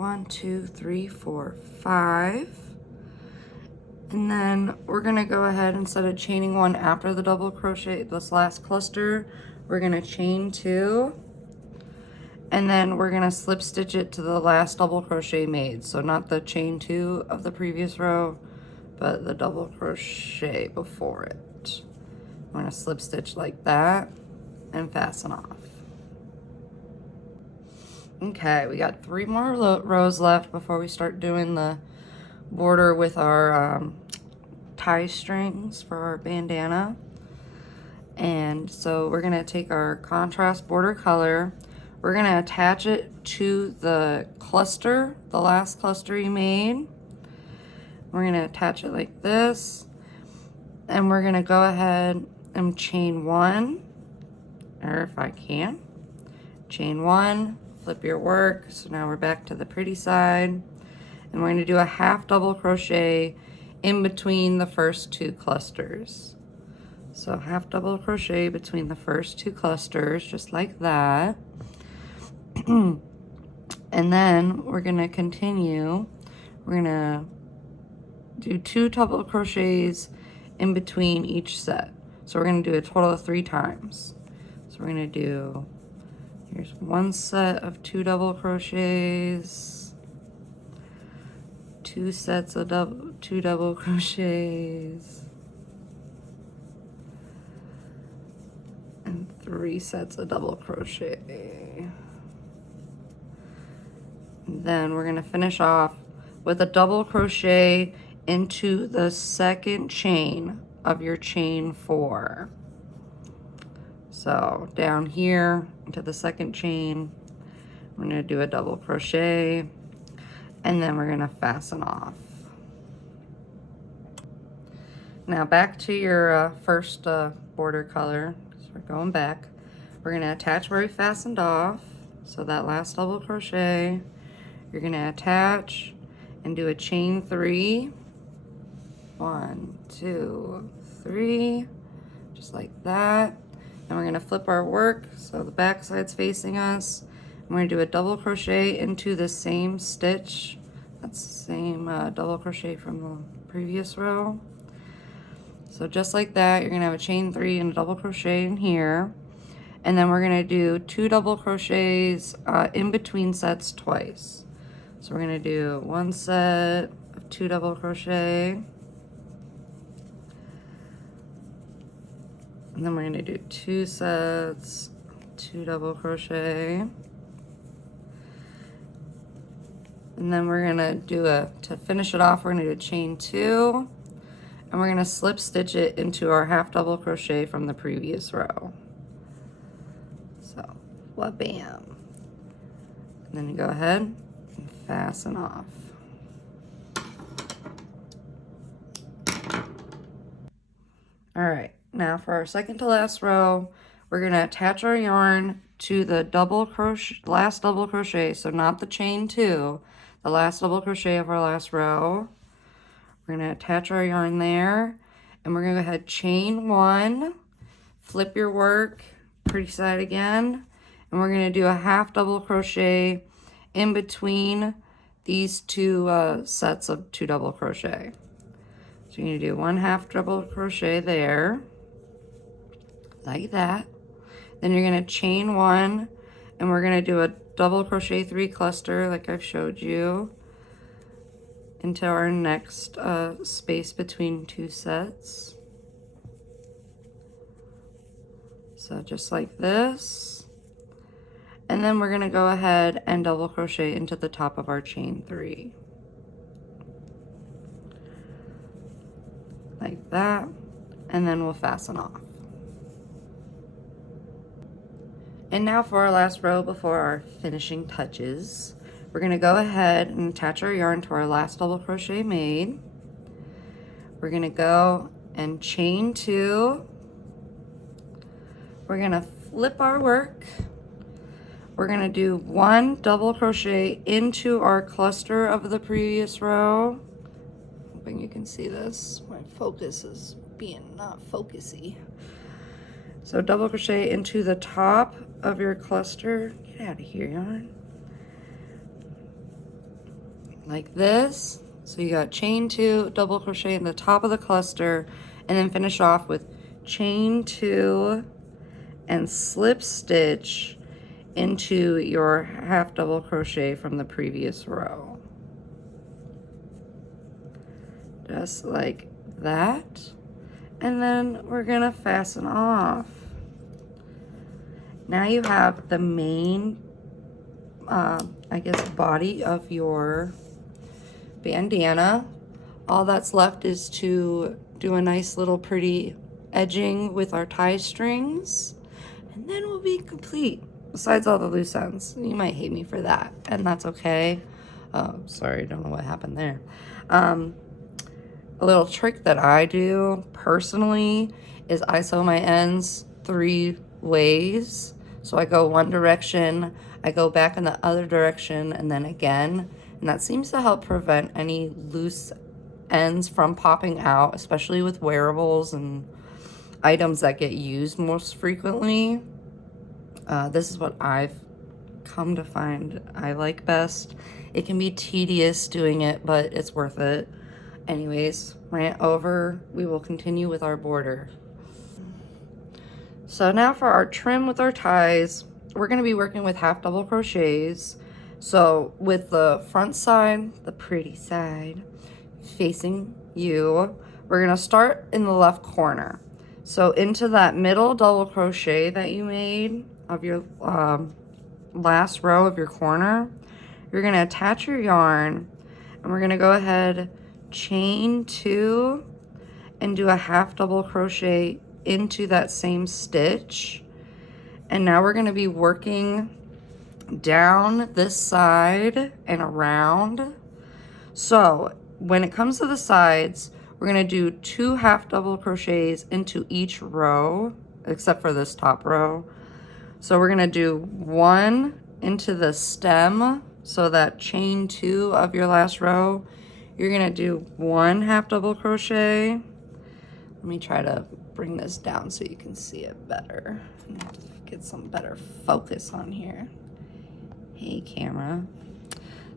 1, 2, 3, 4, 5. And then we're gonna go ahead, instead of chaining one after the double crochet, this last cluster, we're gonna chain 2, and then we're gonna slip stitch it to the last double crochet made. So not the chain 2 of the previous row, but the double crochet before it. I'm gonna slip stitch like that and fasten off. Okay, we got 3 more rows left before we start doing the border with our tie strings for our bandana. And so we're gonna take our contrast border color, we're gonna attach it to the cluster, the last cluster you made. We're gonna attach it like this, and we're gonna go ahead and chain 1, or if I can, chain 1, flip your work. So now we're back to the pretty side, and we're gonna do a half double crochet in between the first 2 clusters. So half double crochet between the first 2 clusters, just like that. And then we're gonna continue. We're gonna do 2 double crochets in between each set. So we're gonna do a total of 3 times. So we're gonna do, here's 1 set of 2 double crochets, 2 sets of 2 double crochets, and 3 sets of double crochet. And then we're gonna finish off with a double crochet into the second chain of your chain 4. So down here into the second chain, we're gonna do a double crochet, and then we're gonna fasten off. Now back to your first border color. So we're going back. We're gonna attach where we fastened off. So that last double crochet, you're gonna attach and do a chain 3. 1, 2, 3, just like that. And we're gonna flip our work so the back side's facing us. And we're gonna do a double crochet into the same stitch. That's the same double crochet from the previous row. So just like that, you're gonna have a chain 3 and a double crochet in here. And then we're gonna do 2 double crochets in between sets twice. So we're gonna do 1 set of 2 double crochet. And then we're gonna do 2 sets, 2 double crochet. And then we're gonna do to finish it off, we're gonna do a chain 2, and we're gonna slip stitch it into our half double crochet from the previous row. So, wha-bam. And then you go ahead and fasten off. All right. Now for our second to last row, we're gonna attach our yarn to the double crochet, last double crochet, so not the chain 2, the last double crochet of our last row. We're gonna attach our yarn there, and we're gonna go ahead, chain 1, flip your work, pretty side again, and we're gonna do a half double crochet in between these 2 sets of 2 double crochet. So you're gonna do 1 half double crochet there, like that. Then you're gonna chain 1, and we're gonna do a double crochet 3 cluster like I've showed you into our next space between 2 sets. So just like this. And then we're gonna go ahead and double crochet into the top of our chain 3. Like that, and then we'll fasten off. And now for our last row before our finishing touches, we're gonna go ahead and attach our yarn to our last double crochet made. We're gonna go and chain 2. We're gonna flip our work. We're gonna do 1 double crochet into our cluster of the previous row. Hoping you can see this. My focus is being not focusy. So double crochet into the top of your cluster. Get out of here, yarn. like this. So you got chain 2, double crochet in the top of the cluster, and then finish off with chain 2 and slip stitch into your half double crochet from the previous row. Just like that. And then we're gonna fasten off. Now you have the main, I guess, body of your bandana. All that's left is to do a nice little pretty edging with our tie strings, and then we'll be complete. Besides all the loose ends. You might hate me for that, and that's okay. Sorry, don't know what happened there. A little trick that I do personally is I sew my ends 3 ways. So I go one direction, I go back in the other direction, and then again. And that seems to help prevent any loose ends from popping out, especially with wearables and items that get used most frequently. This is what I've come to find I like best. It can be tedious doing it, but it's worth it. Anyways, rant over. We will continue with our border. So now for our trim with our ties, we're going to be working with half double crochets. So with the front side, the pretty side, facing you, we're going to start in the left corner. So into that middle double crochet that you made of your last row of your corner, you're going to attach your yarn, and we're going to go ahead, chain 2, and do a half double crochet into that same stitch. And now we're going to be working down this side and around. So when it comes to the sides, we're going to do 2 half double crochets into each row, except for this top row. So we're going to do 1 into the stem, so that chain 2 of your last row, you're going to do 1 half double crochet. Let me try to bring this down so you can see it better. I have to get some better focus on here. Hey, camera.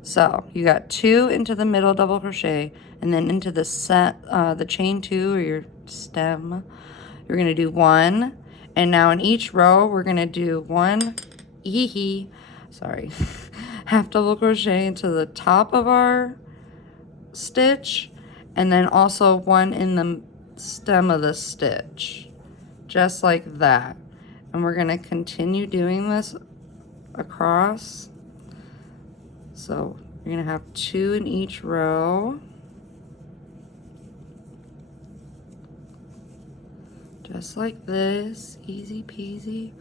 So you got 2 into the middle double crochet, and then into the chain 2 or your stem, you're going to do 1. And now in each row, we're going to do 1 half double crochet into the top of our stitch, and then also 1 in the stem of the stitch, just like that. And we're going to continue doing this across. So you're going to have 2 in each row, just like this. Easy peasy.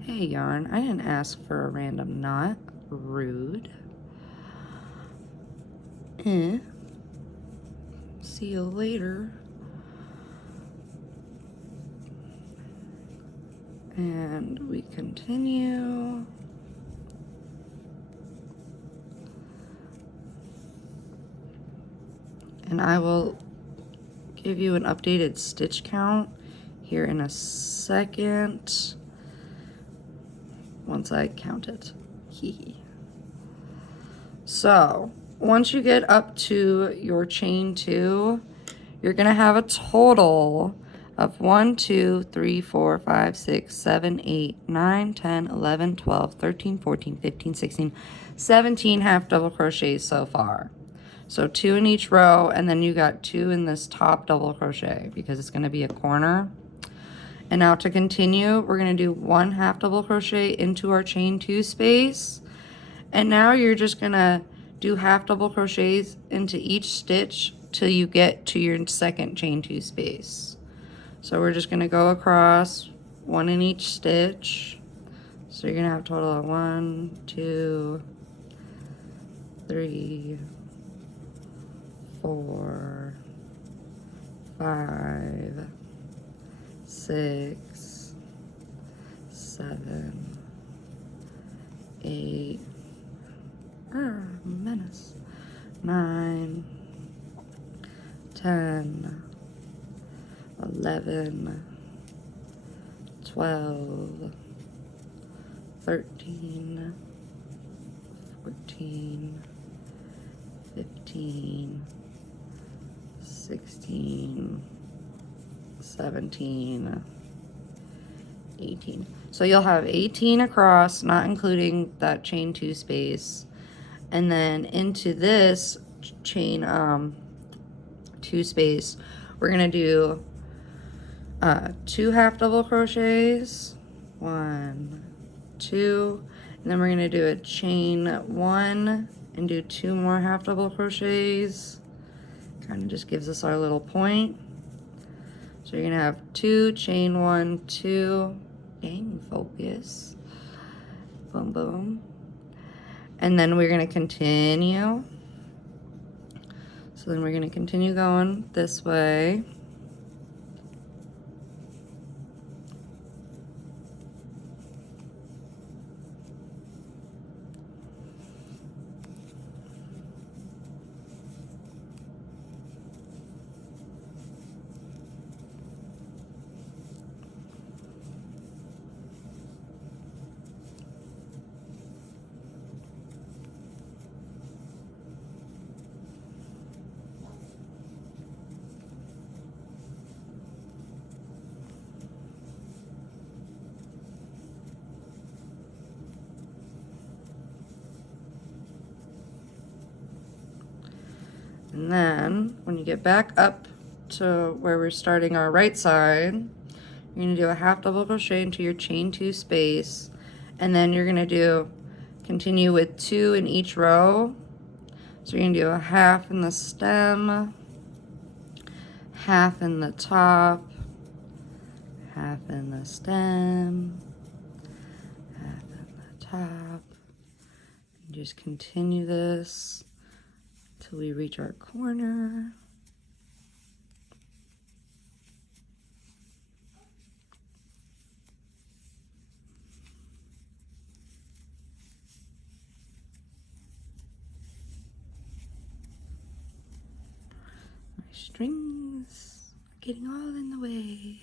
Hey, yarn, I didn't ask for a random knot. Rude. See you later. And we continue. And I will give you an updated stitch count here in a second, once I count it. So once you get up to your chain 2, you're going to have a total of 1, 2, 3, 4, 5, 6, 7, 8, 9, 10, 11, 12, 13, 14, 15, 16, 17 half double crochets so far. So 2 in each row, and then you got 2 in this top double crochet because it's going to be a corner. And now to continue, we're going to do 1 half double crochet into our chain 2 space. And now you're just going to do half double crochets into each stitch till you get to your second chain 2 space. So we're just going to go across 1 in each stitch. So you're going to have a total of 1, 2, 3, 4, 5, 6, 7, 8, menace, 9, 10, 11, 12, 13, 14, 15, 16, 17, 18. So you'll have 18 across, not including that chain 2 space. And then into this chain 2 space, we're gonna do 2 half double crochets, 1, 2, and then we're gonna do a chain 1 and do 2 more half double crochets. Kind of just gives us our little point. So you're gonna have 2, chain 1, 2, dang, focus, boom, boom. And then we're gonna continue. So then we're gonna continue going this way. And then when you get back up to where we're starting our right side, you're gonna do a half double crochet into your chain 2 space, and then you're gonna continue with 2 in each row. So you're gonna do a half in the stem, half in the top, half in the stem, half in the top. And just continue this till we reach our corner. My strings are getting all in the way.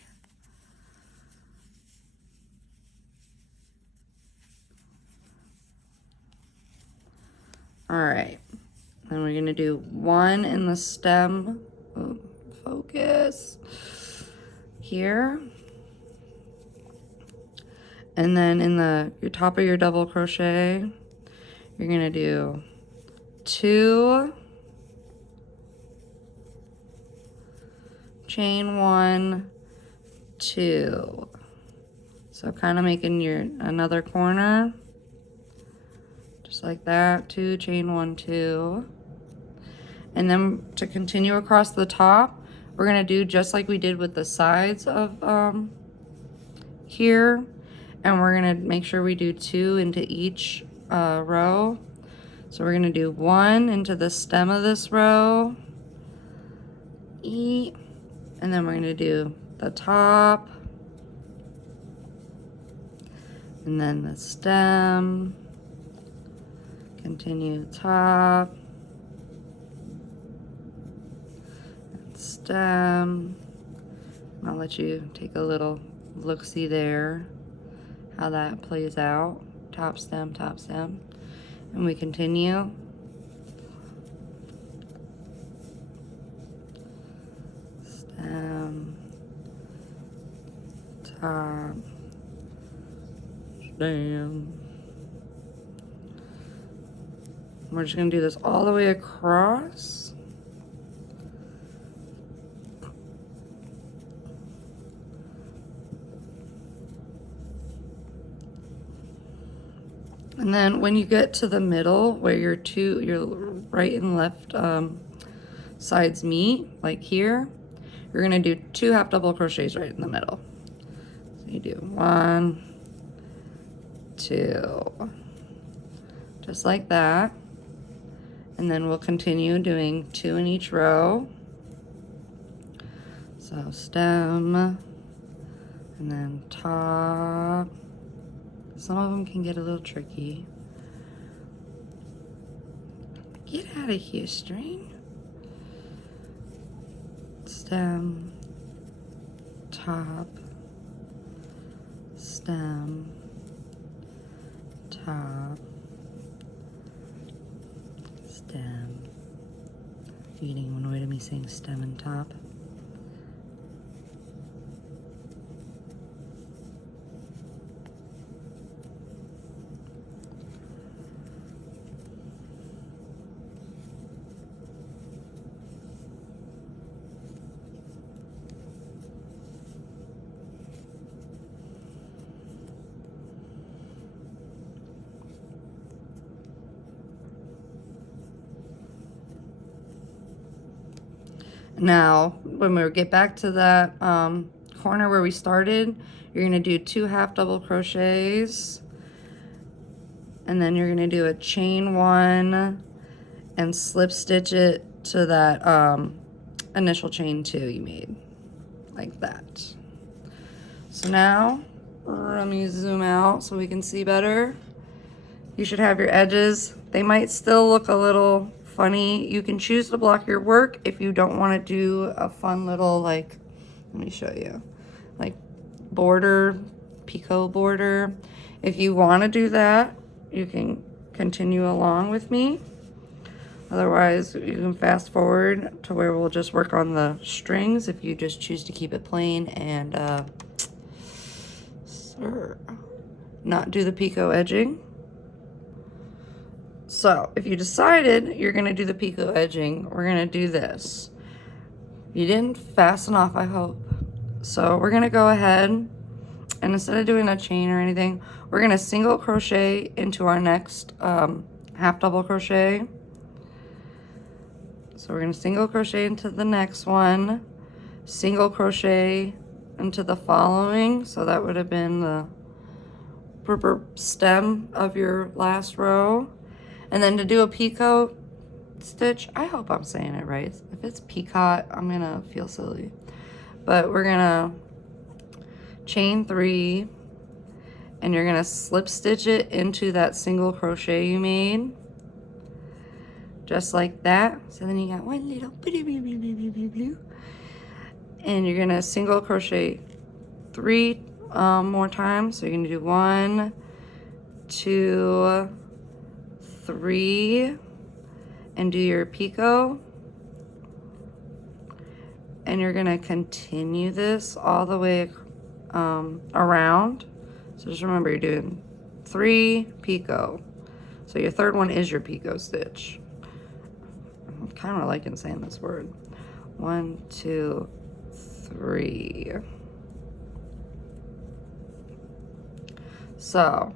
All right. Then we're gonna do 1 in the stem, focus, here. And then in your top of your double crochet, you're gonna do 2, chain 1, 2. So kind of making another corner, just like that, 2, chain 1, 2. And then to continue across the top, we're gonna do just like we did with the sides of here, and we're gonna make sure we do 2 into each row. So we're gonna do 1 into the stem of this row, and then we're gonna do the top, and then the stem, continue top, stem. I'll let you take a little look-see there, how that plays out. Top, stem, and we continue. Stem, top, stem. We're just gonna do this all the way across. And then when you get to the middle where your right and left sides meet, like here, you're gonna do 2 half double crochets right in the middle. So you do 1, 2, just like that. And then we'll continue doing 2 in each row. So stem, and then top. Some of them can get a little tricky. Get out of here, string. Stem, top, stem, top, stem, getting annoyed at me saying stem and top. Now, when we get back to that corner where we started, you're going to do 2 half double crochets, and then you're going to do a chain 1 and slip stitch it to that initial chain 2 you made, like that. So now, let me zoom out so we can see better. You should have your edges. They might still look a little funny. You can choose to block your work if you don't want to do a fun little, like, let me show you, like border, picot border. If you want to do that, you can continue along with me. Otherwise, you can fast forward to where we'll just work on the strings if you just choose to keep it plain and not do the picot edging. So if you decided you're going to do the picot edging, we're going to do this. You didn't fasten off, I hope. So we're going to go ahead and instead of doing a chain or anything, we're going to single crochet into our next half double crochet. So we're going to single crochet into the next one, single crochet into the following. So that would have been the stem of your last row. And then to do a picot stitch, I hope I'm saying it right. If it's picot, I'm gonna feel silly. But we're gonna chain 3, and you're gonna slip stitch it into that single crochet you made. Just like that. So then you got one little blue. And you're gonna single crochet 3 more times. So you're gonna do 1, 2, 3, and do your picot, and you're gonna continue this all the way around. So just remember, you're doing 3 picot. So your third one is your picot stitch. I'm kind of liking saying this word. 1, 2, 3. So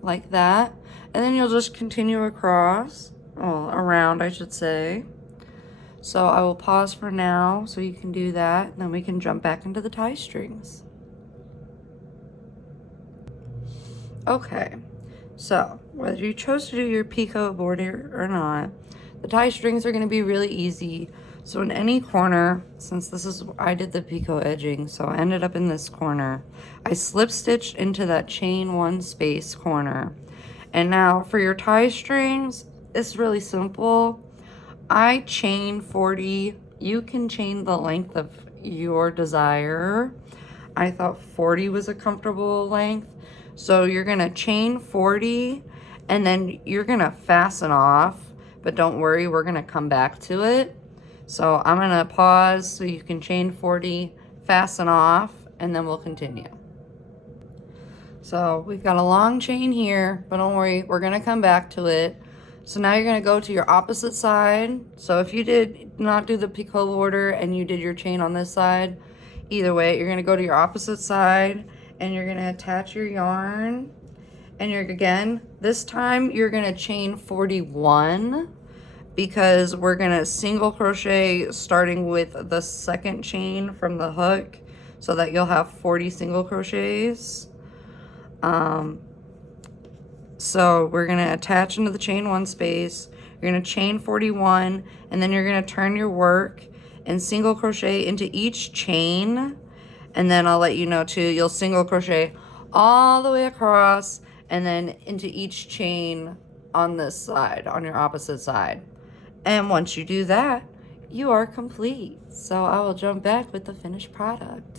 like that. And then you'll just continue across, well, around, I should say. So I will pause for now so you can do that. And then we can jump back into the tie strings. Okay, so whether you chose to do your picot border or not, the tie strings are going to be really easy. So in any corner, since this is, I did the picot edging, so I ended up in this corner. I slip stitched into that chain 1 space corner. And now for your tie strings, it's really simple. I chain 40. You can chain the length of your desire. I thought 40 was a comfortable length. So you're gonna chain 40 and then you're gonna fasten off, but don't worry, we're gonna come back to it. So I'm gonna pause so you can chain 40, fasten off, and then we'll continue. So we've got a long chain here, but don't worry, we're gonna come back to it. So now you're gonna go to your opposite side. So if you did not do the picot border and you did your chain on this side, either way, you're gonna go to your opposite side and you're gonna attach your yarn. And you're, again, this time you're gonna chain 41 because we're gonna single crochet starting with the second chain from the hook so that you'll have 40 single crochets. So we're gonna attach into the chain 1 space, you're gonna chain 41, and then you're gonna turn your work and single crochet into each chain. And then I'll let you know too, you'll single crochet all the way across and then into each chain on this side, on your opposite side. And once you do that, you are complete. So I will jump back with the finished product.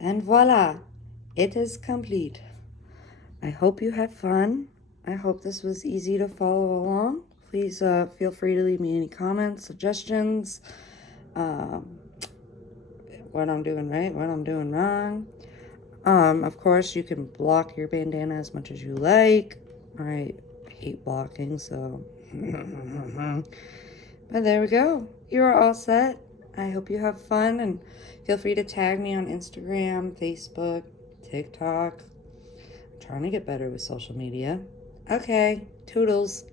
And voila, it is complete. I hope you had fun. I hope this was easy to follow along. Please feel free to leave me any comments, suggestions, what I'm doing right, what I'm doing wrong. Of course, you can block your bandana as much as you like. I hate blocking, so. But there we go. You're all set. I hope you have fun, and feel free to tag me on Instagram, Facebook, TikTok. I'm trying to get better with social media. Okay, toodles.